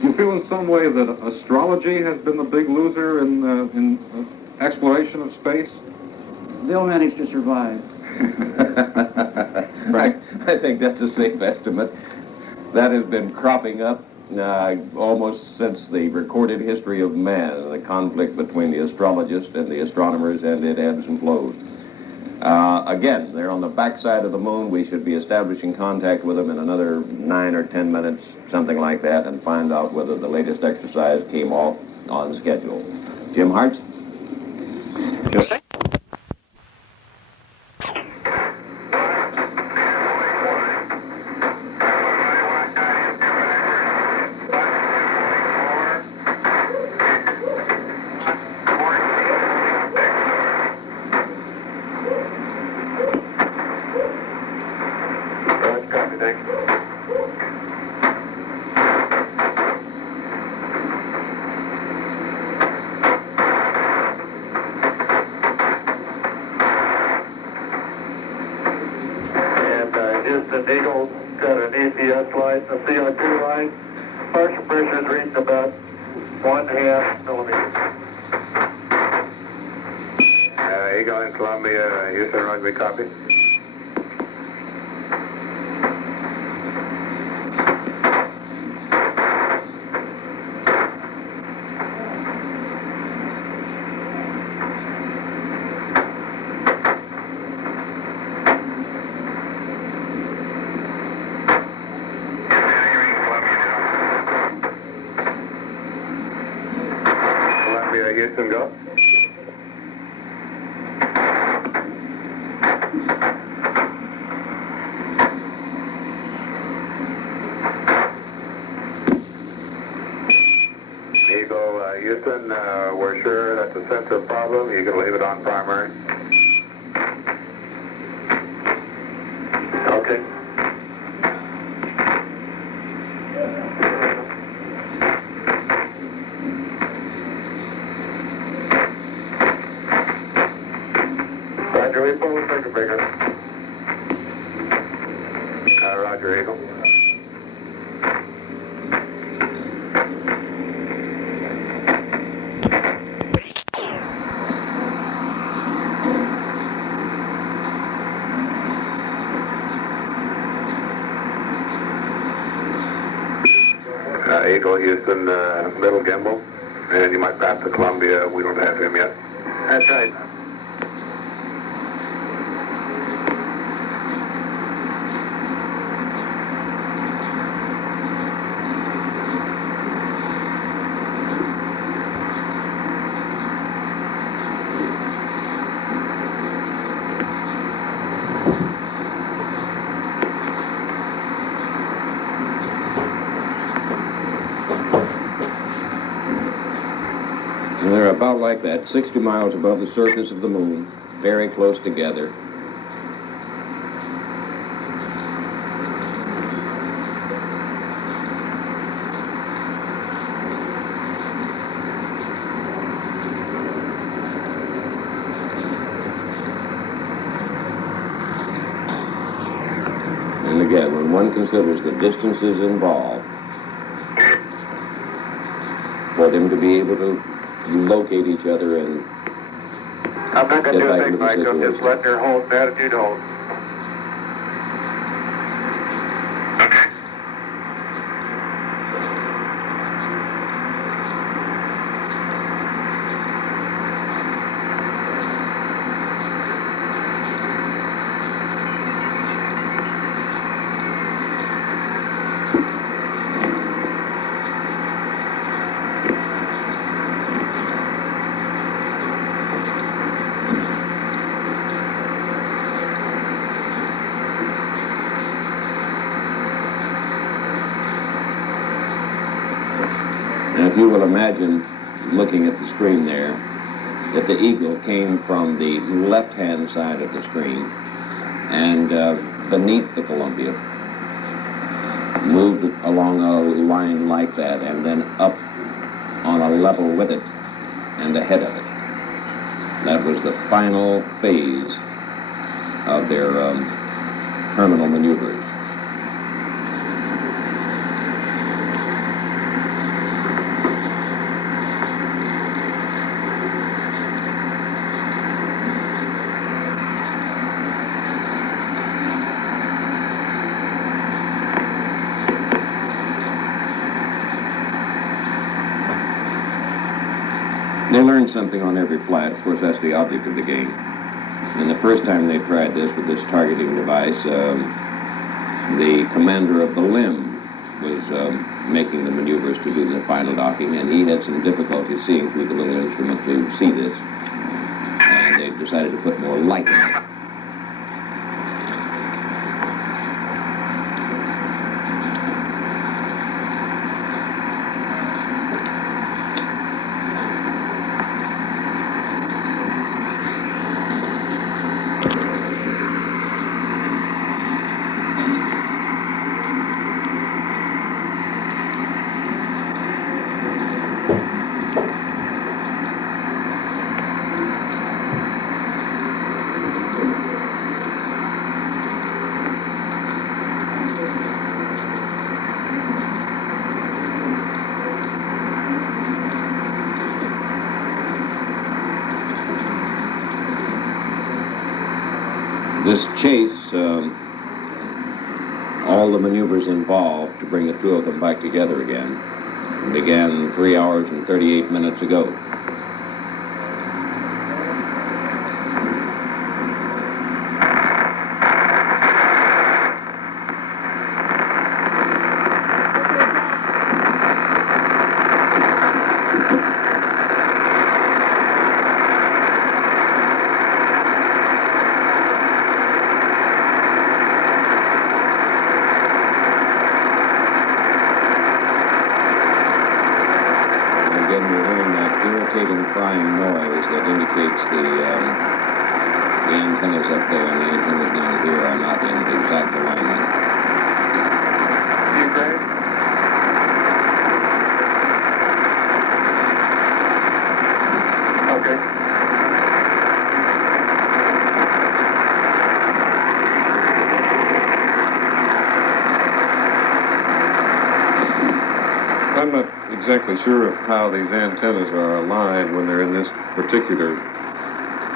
Do you feel in some way that astrology has been the big loser in exploration of space? They'll manage to survive. I think that's a safe estimate. That has been cropping up almost since the recorded history of man, the conflict between the astrologists and the astronomers, and it ebbs and flows. Again, they're on the backside of the moon. We should be establishing contact with them in another 9 or 10 minutes, something like that, and find out whether the latest exercise came off on schedule. Jim Hartz? Yes. Houston Eagle got an EPS line, a CO2 line. Partial pressure is reading about 1/2 millimeters. Eagle in Columbia, Houston Rugby, copy. Houston, go. Eagle, Houston, we're sure that's a sensor problem. You can leave it on primary. Okay. Roger, we pull the circuit breaker. Roger, Eagle. Eagle, Houston, middle gimbal, and you might pass the Columbia. We don't have him yet. That's right. They're about like that, 60 miles above the surface of the moon, very close together. And again, when one considers the distances involved, for them to be able to locate each other and I'm not going to do back a into thing, the Mike. I'm just situation. letting her hold, attitude hold. And if you will imagine looking at the screen there, that the Eagle came from the left-hand side of the screen and beneath the Columbia, moved along a line like that and then up on a level with it and ahead of it. That was the final phase of their terminal maneuvers. They learned something on every flight. Of course, that's the object of the game. And the first time they tried this with this targeting device, the commander of the limb was making the maneuvers to do the final docking, and he had some difficulty seeing through the little instrument to see this. And they decided to put more light in it. This chase, all the maneuvers involved to bring the two of them back together again, began 3 hours and 38 minutes ago. Crying noise that indicates the antennas up there and the antennas down here are not in exact alignment. Ukraine? Okay. I'm not exactly sure of how these antennas are aligned when they're in this particular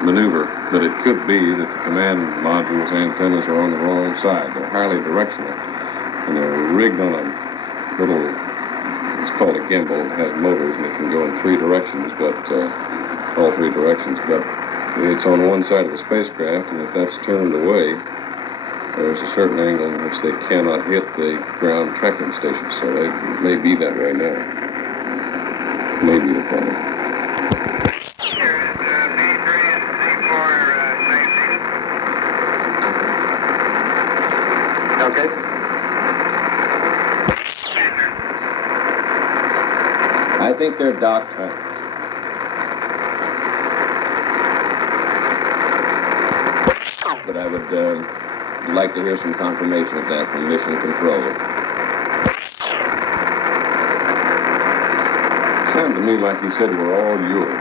maneuver, but it could be that the command module's antennas are on the wrong side. They're highly directional, and they're rigged on a little, it's called a gimbal. It has motors, and it can go in three directions, but all three directions, but it's on one side of the spacecraft, and if that's turned away, there's a certain angle in which they cannot hit the ground tracking station, so it may be that way now. Maybe the problem. Here is B3 and C4 safety. Okay. I think they're docked. But I would like to hear some confirmation of that from Mission Control. Sounded to me like he said we're all yours. I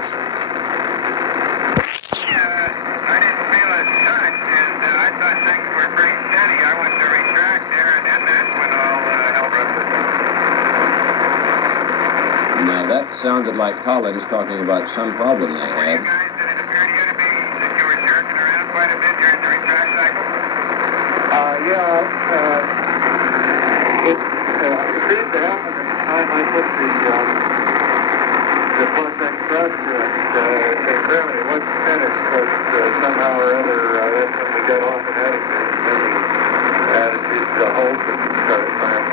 didn't feel as such, and I thought things were pretty steady. I went to retract there, and then that's when all hell broke loose. Now that sounded like Collins talking about some problem they Were you had. guys, did it appear to you to be that you were jerking around quite a bit during the retract cycle? It appeared to happen at the time I put the Plus Express to it. Apparently it wasn't finished, but somehow or other, that's when we got off and headed there. Then we added these holes and started firing.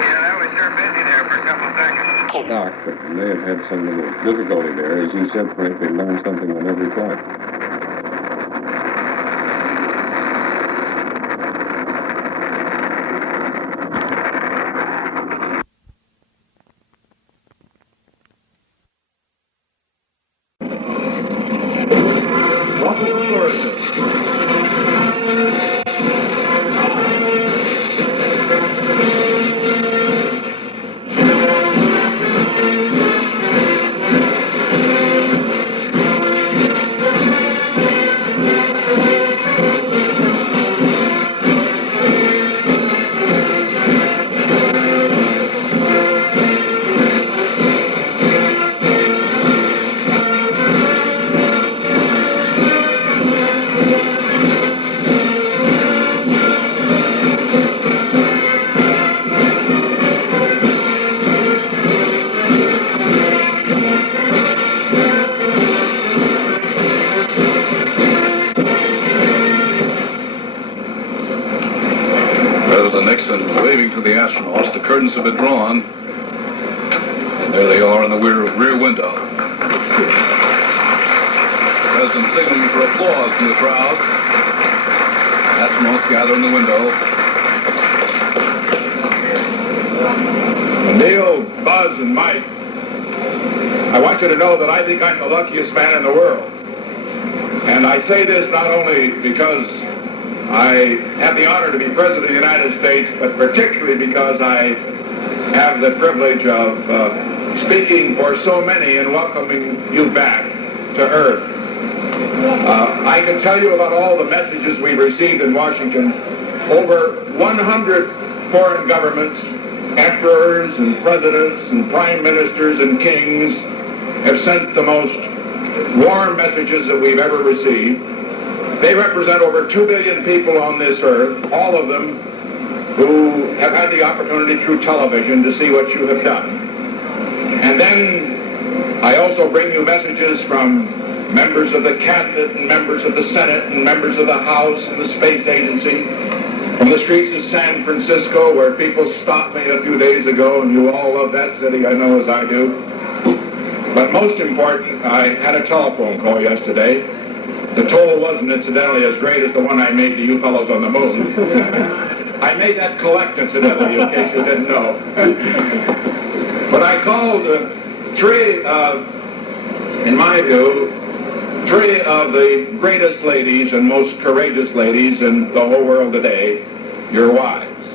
Yeah, that was sure busy there for a couple of seconds. Doc, but they may have had some little difficulty there. As you said, Frank, they learned something on every flight. President Nixon waving to the astronauts. The curtains have been drawn. And there they are in the rear window. The President signaling for applause from the crowd. Astronauts gather in the window. Neil, Buzz, and Mike, I want you to know that I think I'm the luckiest man in the world. And I say this not only because I have the honor to be President of the United States, but particularly because I have the privilege of speaking for so many and welcoming you back to Earth. I can tell you about all the messages we've received in Washington. Over 100 foreign governments, emperors and presidents and prime ministers and kings have sent the most warm messages that we've ever received. They represent over 2 billion people on this earth, all of them who have had the opportunity through television to see what you have done. And then I also bring you messages from members of the Cabinet and members of the Senate and members of the House and the Space Agency, from the streets of San Francisco, where people stopped me a few days ago, and you all love that city, I know, as I do. But most important, I had a telephone call yesterday. The toll wasn't incidentally as great as the one I made to you fellows on the moon. I made that collect incidentally, in case you didn't know. But I called three, in my view, three of the greatest ladies and most courageous ladies in the whole world today, your wives.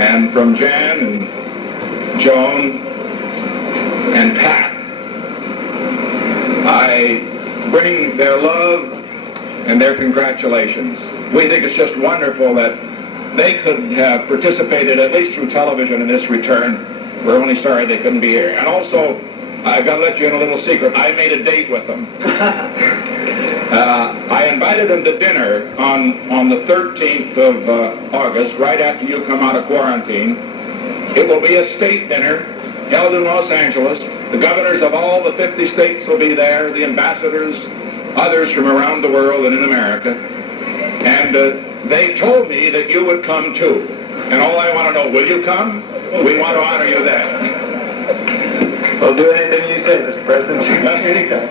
And from Jan and Joan and Pat, I bring their love and their congratulations. We think it's just wonderful that they could have participated, at least through television, in this return. We're only sorry they couldn't be here. And also, I've got to let you in a little secret. I made a date with them. I invited them to dinner on the 13th of August, right after you come out of quarantine. It will be a state dinner held in Los Angeles. The governors of all the 50 states will be there, the ambassadors, others from around the world and in America. And they told me that you would come too. And all I want to know, will you come? We want to honor you then. We'll do anything you say, Mr. President. Anytime.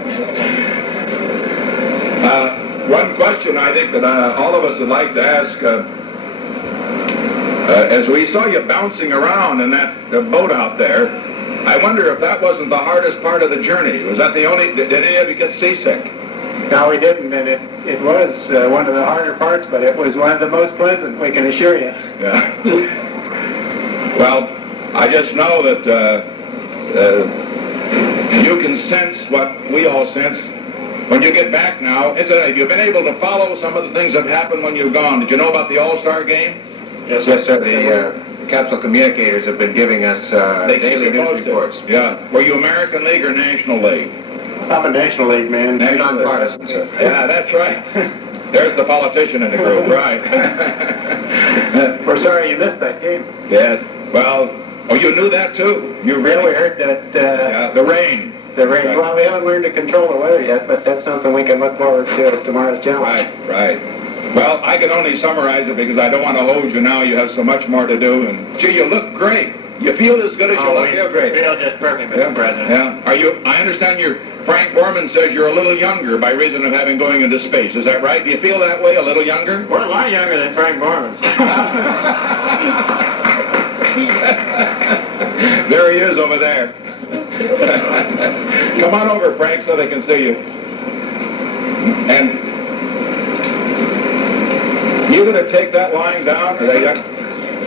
One question I think that all of us would like to ask, as we saw you bouncing around in that boat out there, I wonder if that wasn't the hardest part of the journey. Was that the only, did any of you get seasick? No, we didn't, and it was one of the harder parts, but it was one of the most pleasant, we can assure you. Yeah. Well, I just know that you can sense what we all sense when you get back now. Have you been able to follow some of the things that happened when you've gone? Did you know about the All-Star game? Yes, sir. The capsule communicators have been giving us daily news reports. Yeah. Were you American League or National League? I'm a National League man. Non-partisan, sir. Yeah, that's right. There's the politician in the group, right. We're sorry you missed that game. Yes. Well, you knew that too? You really? Yeah, we heard that... the rain. The rain. Right. Well, we haven't learned to control the weather yet, but that's something we can look forward to as tomorrow's challenge. Right. Well, I can only summarize it because I don't want to hold you now. You have so much more to do. And, gee, you look great. You feel as good as you look. You're great. We feel just perfect, Mr. President. Yeah. I understand Frank Borman says you're a little younger by reason of having going into space. Is that right? Do you feel that way, a little younger? We're a lot younger than Frank Borman. There he is over there. Come on over, Frank, so they can see you. And you going to take that line down?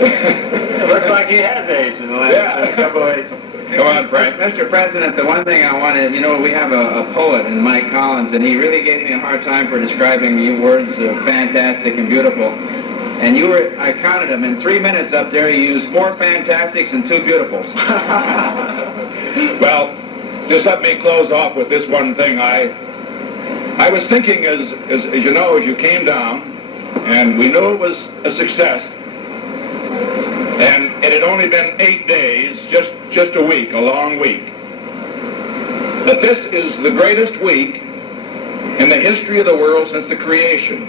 It looks like he has aged in the last couple of days. Come on, Frank. Mr. President, the one thing I wanted, we have a poet in Mike Collins, and he really gave me a hard time for describing your words of fantastic and beautiful. And I counted them. In 3 minutes up there, you used 4 fantastics and 2 beautifuls. Well, just let me close off with this one thing. I was thinking as you know, as you came down, and we knew it was a success, and it had only been 8 days, just a week, a long week, that this is the greatest week in the history of the world since the creation.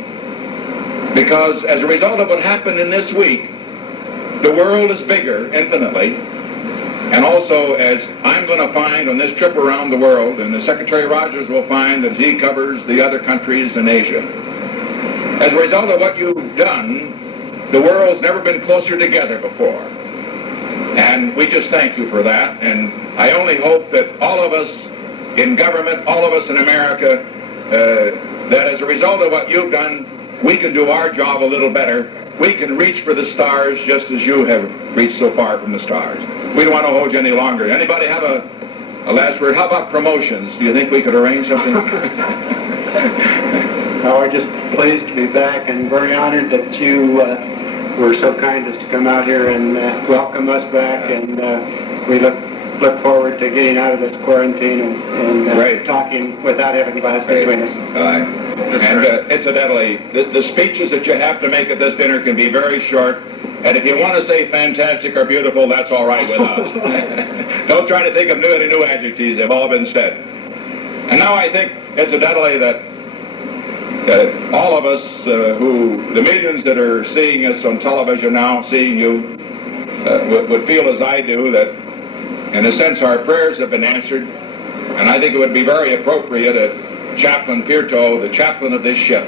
Because as a result of what happened in this week, the world is bigger, infinitely, and also, as I'm going to find on this trip around the world, and the Secretary Rogers will find that he covers the other countries in Asia. As a result of what you've done, the world's never been closer together before. And we just thank you for that. And I only hope that all of us in government, all of us in America, that as a result of what you've done, we can do our job a little better. We can reach for the stars just as you have reached so far from the stars. We don't want to hold you any longer. Anybody have a last word? How about promotions? Do you think we could arrange something? No, we're just pleased to be back and very honored that you were so kind as to come out here and welcome us back. And we look forward to getting out of this quarantine and talking without having glass between us. And incidentally, the speeches that you have to make at this dinner can be very short. And if you want to say fantastic or beautiful, that's all right with us. Don't try to think of any new adjectives. They've all been said. And now I think, incidentally, that all of us the millions that are seeing us on television now, seeing you, would feel as I do that, in a sense, our prayers have been answered. And I think it would be very appropriate if Chaplain Pierto, the chaplain of this ship,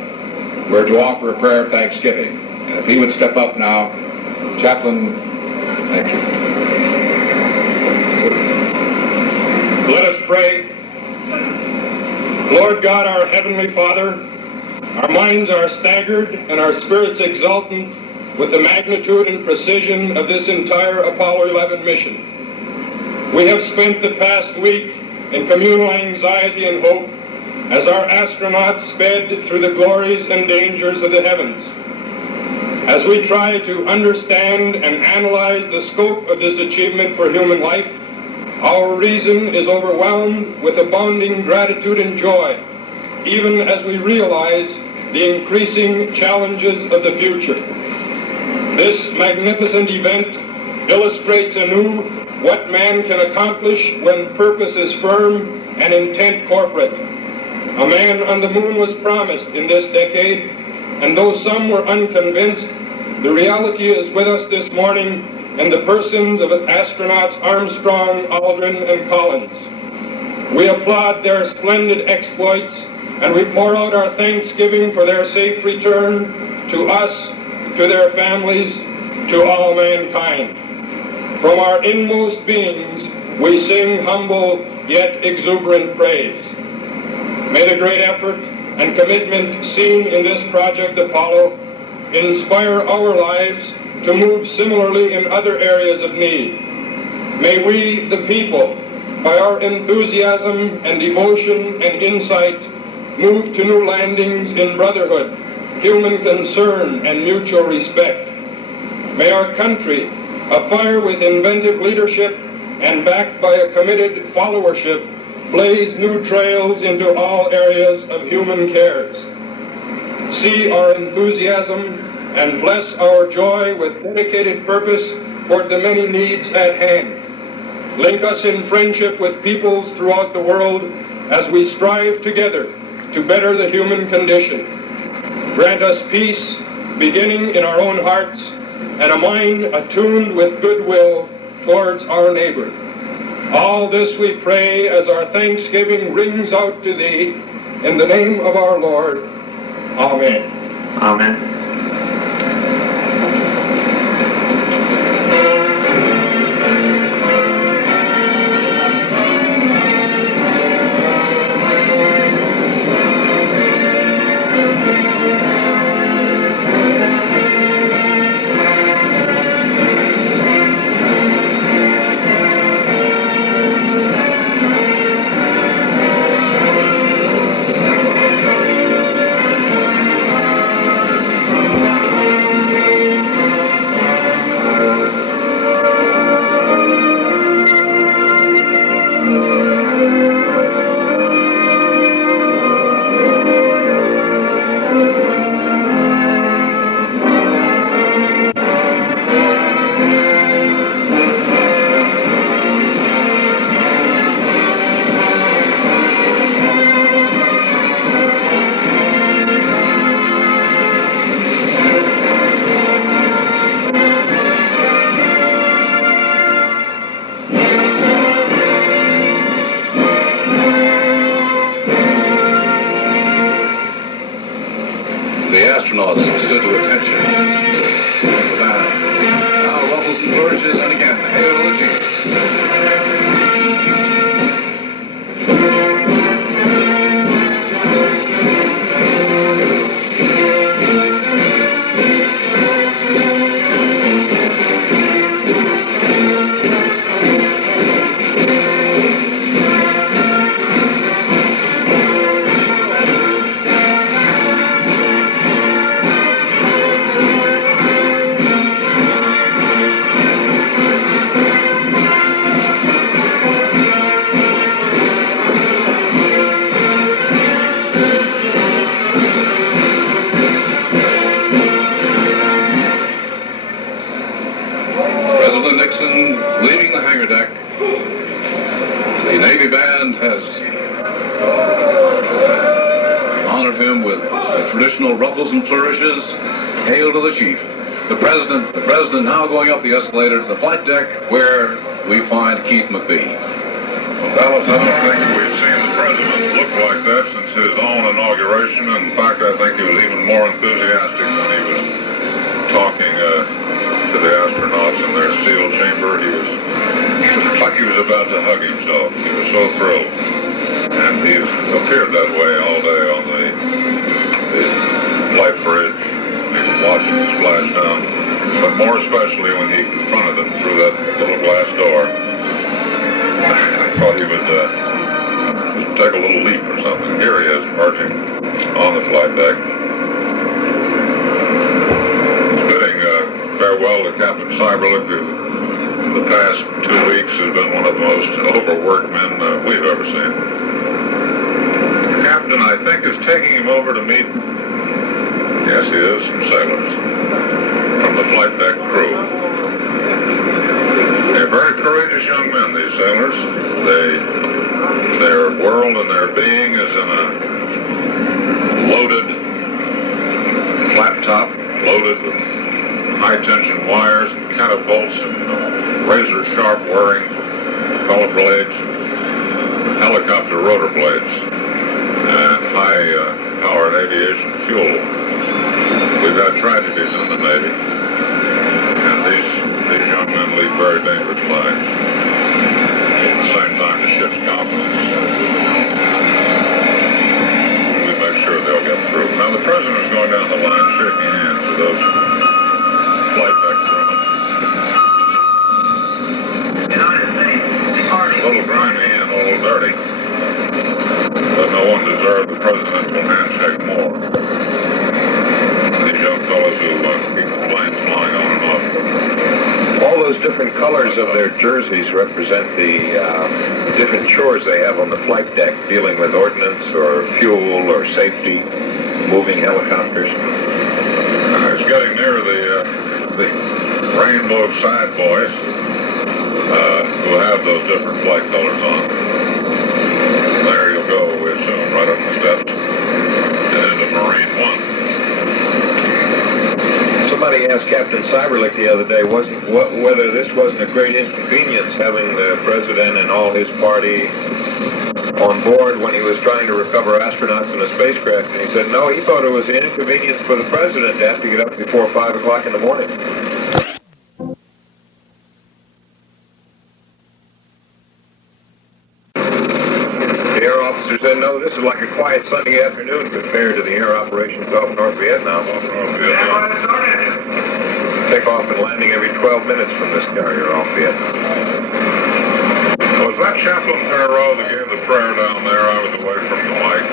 were to offer a prayer of thanksgiving. And if he would step up now, Chaplain, thank you. Let us pray. Lord God, our Heavenly Father, our minds are staggered and our spirits exultant with the magnitude and precision of this entire Apollo 11 mission. We have spent the past week in communal anxiety and hope as our astronauts sped through the glories and dangers of the heavens. As we try to understand and analyze the scope of this achievement for human life, our reason is overwhelmed with abounding gratitude and joy, even as we realize the increasing challenges of the future. This magnificent event illustrates anew what man can accomplish when purpose is firm and intent corporate. A man on the moon was promised in this decade, and though some were unconvinced, the reality is with us this morning in the persons of astronauts Armstrong, Aldrin, and Collins. We applaud their splendid exploits, and we pour out our thanksgiving for their safe return to us, to their families, to all mankind. From our inmost beings, we sing humble yet exuberant praise. May the great effort and commitment seen in this Project Apollo inspire our lives to move similarly in other areas of need. May we, the people, by our enthusiasm and devotion and insight, move to new landings in brotherhood, human concern, and mutual respect. May our country, afire with inventive leadership and backed by a committed followership, blaze new trails into all areas of human cares. See our enthusiasm and bless our joy with dedicated purpose toward the many needs at hand. Link us in friendship with peoples throughout the world as we strive together to better the human condition. Grant us peace, beginning in our own hearts, and a mind attuned with goodwill towards our neighbor. All this we pray as our thanksgiving rings out to Thee, in the name of our Lord. Amen. Amen. traditional ruffles and flourishes. Hail to the chief. The president now going up the escalator to the flight deck where we find Keith McBee. Dallas, I don't think we've seen the president look like that since his own inauguration. In fact, I think he was even more enthusiastic when he was talking to the astronauts in their sealed chamber. He was like he was about to hug himself. He was so thrilled. And he's appeared that way all day on the flight bridge. He's watching the splash down. But more especially when he confronted them through that little glass door. I thought he would just take a little leap or something. Here he is, marching on the flight deck. He's bidding farewell to Captain Cyberlick, who the past 2 weeks has been one of the most overworked men we've ever seen. The captain, I think, is taking him over to meet, yes, he is, some sailors from the flight deck crew. They're very courageous young men, these sailors. Their world and their being is in a loaded flat top, loaded with high-tension wires and catapults and razor-sharp whirring propeller blades, helicopter rotor blades, and high-powered aviation fuel. We've had tragedies in the Navy, and these young men lead very dangerous lives. At the same time, the ship's confidence. We make sure they'll get through. Now, the president's going down the line shaking hands with those flight deck crewmen. A little grimy and a little dirty. But no one deserved the presidential handshake more. These young fellows who keep the planes flying on and off. All those different colors of their jerseys represent the different chores they have on the flight deck, dealing with ordnance or fuel or safety, moving helicopters. It's getting near the rainbow side boys who have those different flight colors on. There you'll go, we assume, right up the steps and into Marine One. Somebody asked Captain Cyberlick the other day whether this wasn't a great inconvenience having the president and all his party on board when he was trying to recover astronauts in a spacecraft. And he said, no, he thought it was an inconvenience for the president to have to get up before 5 o'clock in the morning. The air officer said, no, this is like a quiet Sunday afternoon compared to the air operations off North Vietnam. Take off and landing every 12 minutes from this carrier off Vietnam. Was that Chaplain Perrault that gave the prayer down there? I was away from the mic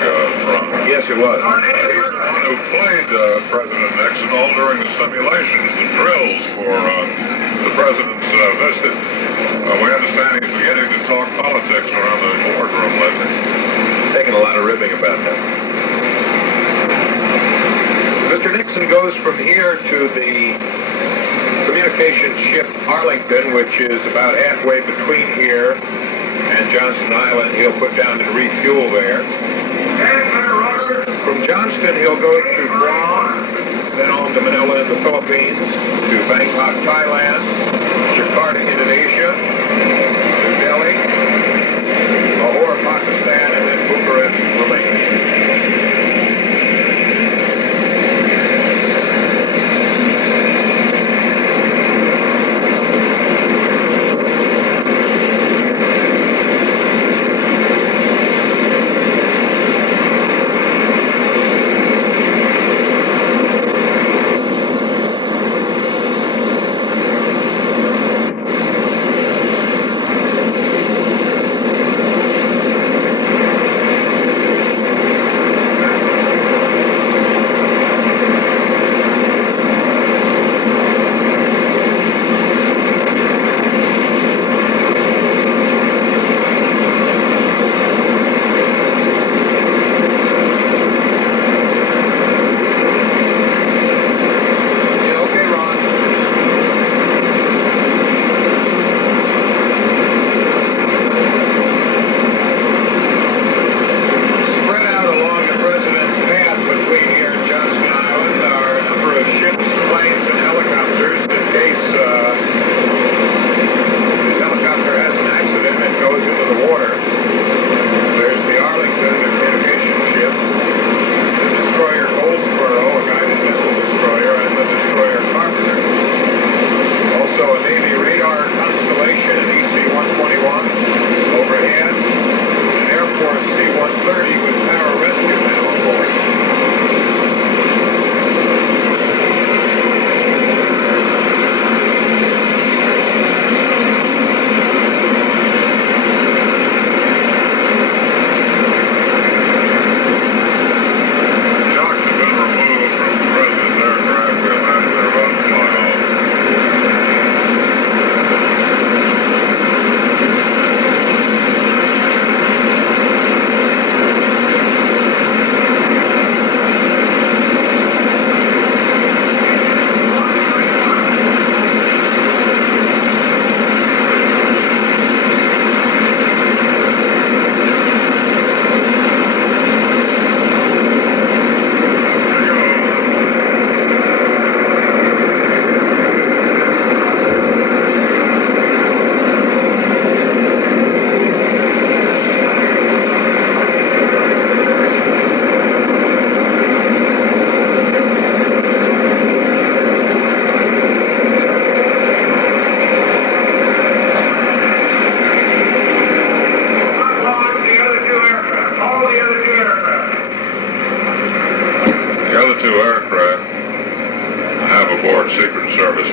from. Yes, it was. He's the one who played President Nixon all during the simulations, the drills for the president's visit. We understand he's beginning to talk politics around the boardroom lately. Taking a lot of ribbing about that. Mr. Nixon goes from here to the communications ship Arlington, which is about halfway between here and Johnston Island. He'll put down and refuel there. From Johnston, he'll go to Guam, then on to Manila in the Philippines, to Bangkok, Thailand, Jakarta, Indonesia, New Delhi, Lahore, Pakistan, and then Bucharest, Romania.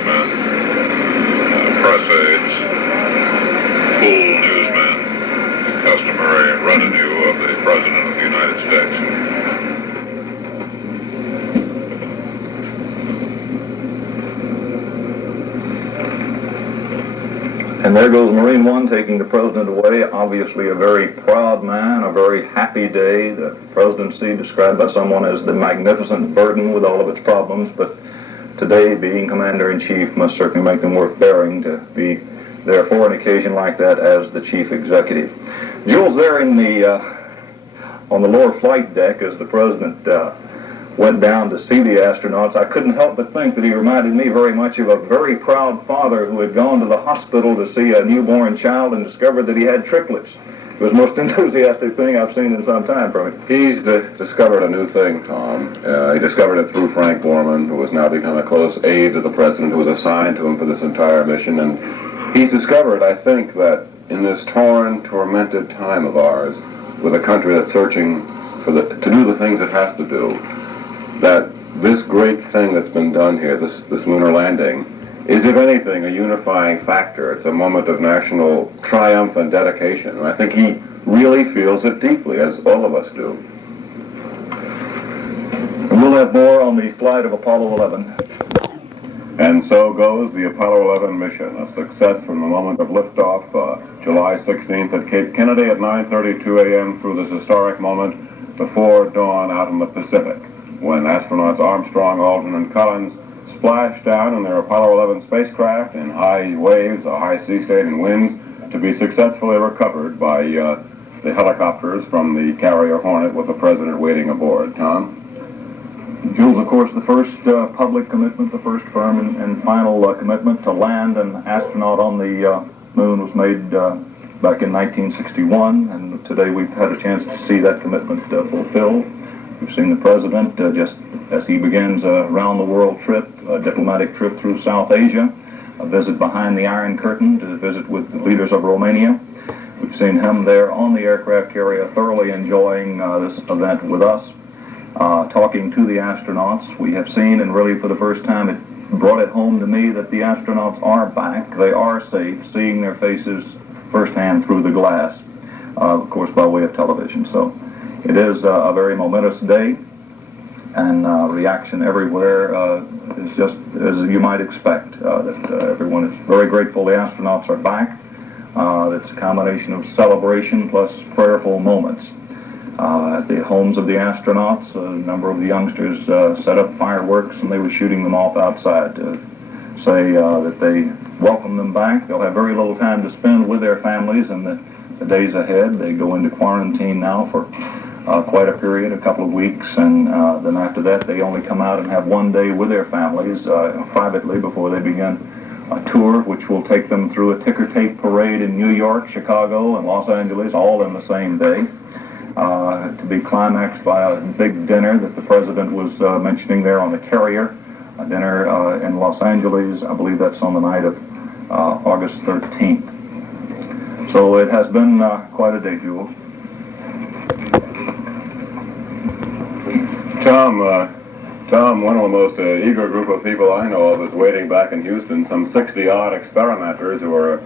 businessmen, press aides, cool newsmen, customary retinue of the President of the United States. And there goes Marine One taking the President away. Obviously a very proud man, a very happy day. The presidency described by someone as the magnificent burden with all of its problems, but today being Commander-in-Chief must certainly make them worth bearing to be there for an occasion like that as the Chief Executive. Jules, there in the on the lower flight deck as the President went down to see the astronauts, I couldn't help but think that he reminded me very much of a very proud father who had gone to the hospital to see a newborn child and discovered that he had triplets. It was the most enthusiastic thing I've seen in some time from him. He's discovered a new thing, Tom. He discovered it through Frank Borman, who has now become a close aide to the President, who was assigned to him for this entire mission. And he's discovered, I think, that in this torn, tormented time of ours, with a country that's searching for to do the things it has to do, that this great thing that's been done here, this lunar landing, is, if anything, a unifying factor. It's a moment of national triumph and dedication. And I think he really feels it deeply, as all of us do. And we'll have more on the flight of Apollo 11. And so goes the Apollo 11 mission, a success from the moment of liftoff, July 16th at Cape Kennedy at 9:32 a.m. through this historic moment before dawn out in the Pacific, when astronauts Armstrong, Aldrin, and Collins splashed down in their Apollo 11 spacecraft in high waves, a high sea state, and winds, to be successfully recovered by the helicopters from the carrier Hornet with the President waiting aboard. Tom? Jules, of course, the first public commitment, the first firm and final commitment to land an astronaut on the moon was made back in 1961, and today we've had a chance to see that commitment fulfilled. We've seen the President just as he begins a round-the-world trip, a diplomatic trip through South Asia, a visit behind the Iron Curtain to visit with the leaders of Romania. We've seen him there on the aircraft carrier thoroughly enjoying this event with us, talking to the astronauts. We have seen, and really for the first time, it brought it home to me that the astronauts are back. They are safe, seeing their faces firsthand through the glass, of course, by way of television. So it is a very momentous day, and reaction everywhere is just as you might expect, that everyone is very grateful the astronauts are back. It's a combination of celebration plus prayerful moments. At the homes of the astronauts, a number of the youngsters set up fireworks, and they were shooting them off outside to say that they welcome them back. They'll have very little time to spend with their families in the days ahead. They go into quarantine now for quite a period, a couple of weeks, and then after that they only come out and have one day with their families privately before they begin a tour which will take them through a ticker tape parade in New York, Chicago, and Los Angeles, all in the same day, to be climaxed by a big dinner that the President was mentioning there on the carrier, a dinner in Los Angeles. I believe that's on the night of August 13th. So it has been quite a day, Jules. Tom, one of the most eager group of people I know of is waiting back in Houston, some 60-odd experimenters who are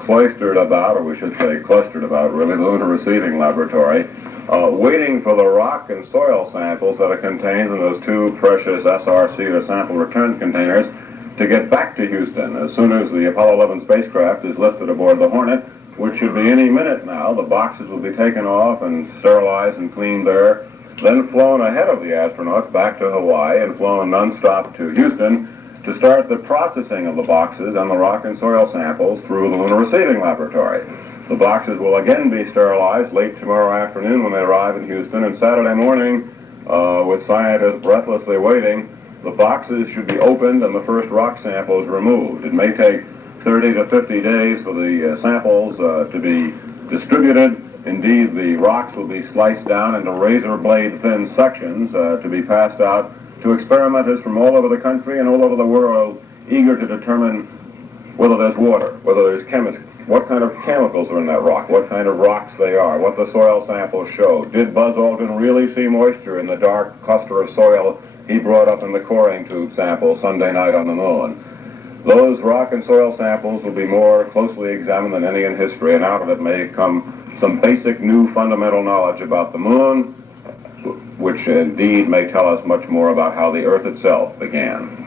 cloistered about, or we should say clustered about, really, the Lunar Receiving Laboratory, waiting for the rock and soil samples that are contained in those two precious SRC, or sample return containers, to get back to Houston. As soon as the Apollo 11 spacecraft is lifted aboard the Hornet, which should be any minute now, the boxes will be taken off and sterilized and cleaned there, then flown ahead of the astronauts back to Hawaii and flown nonstop to Houston to start the processing of the boxes and the rock and soil samples through the Lunar Receiving Laboratory. The boxes will again be sterilized late tomorrow afternoon when they arrive in Houston, and Saturday morning, with scientists breathlessly waiting, the boxes should be opened and the first rock samples removed. It may take 30 to 50 days for the samples to be distributed. Indeed, the rocks will be sliced down into razor blade thin sections to be passed out to experimenters from all over the country and all over the world, eager to determine whether there's water, whether there's chemistry, what kind of chemicals are in that rock, what kind of rocks they are, what the soil samples show. Did Buzz Aldrin really see moisture in the dark cluster of soil he brought up in the coring tube sample Sunday night on the moon? Those rock and soil samples will be more closely examined than any in history, and out of it may come some basic new fundamental knowledge about the moon, which indeed may tell us much more about how the Earth itself began.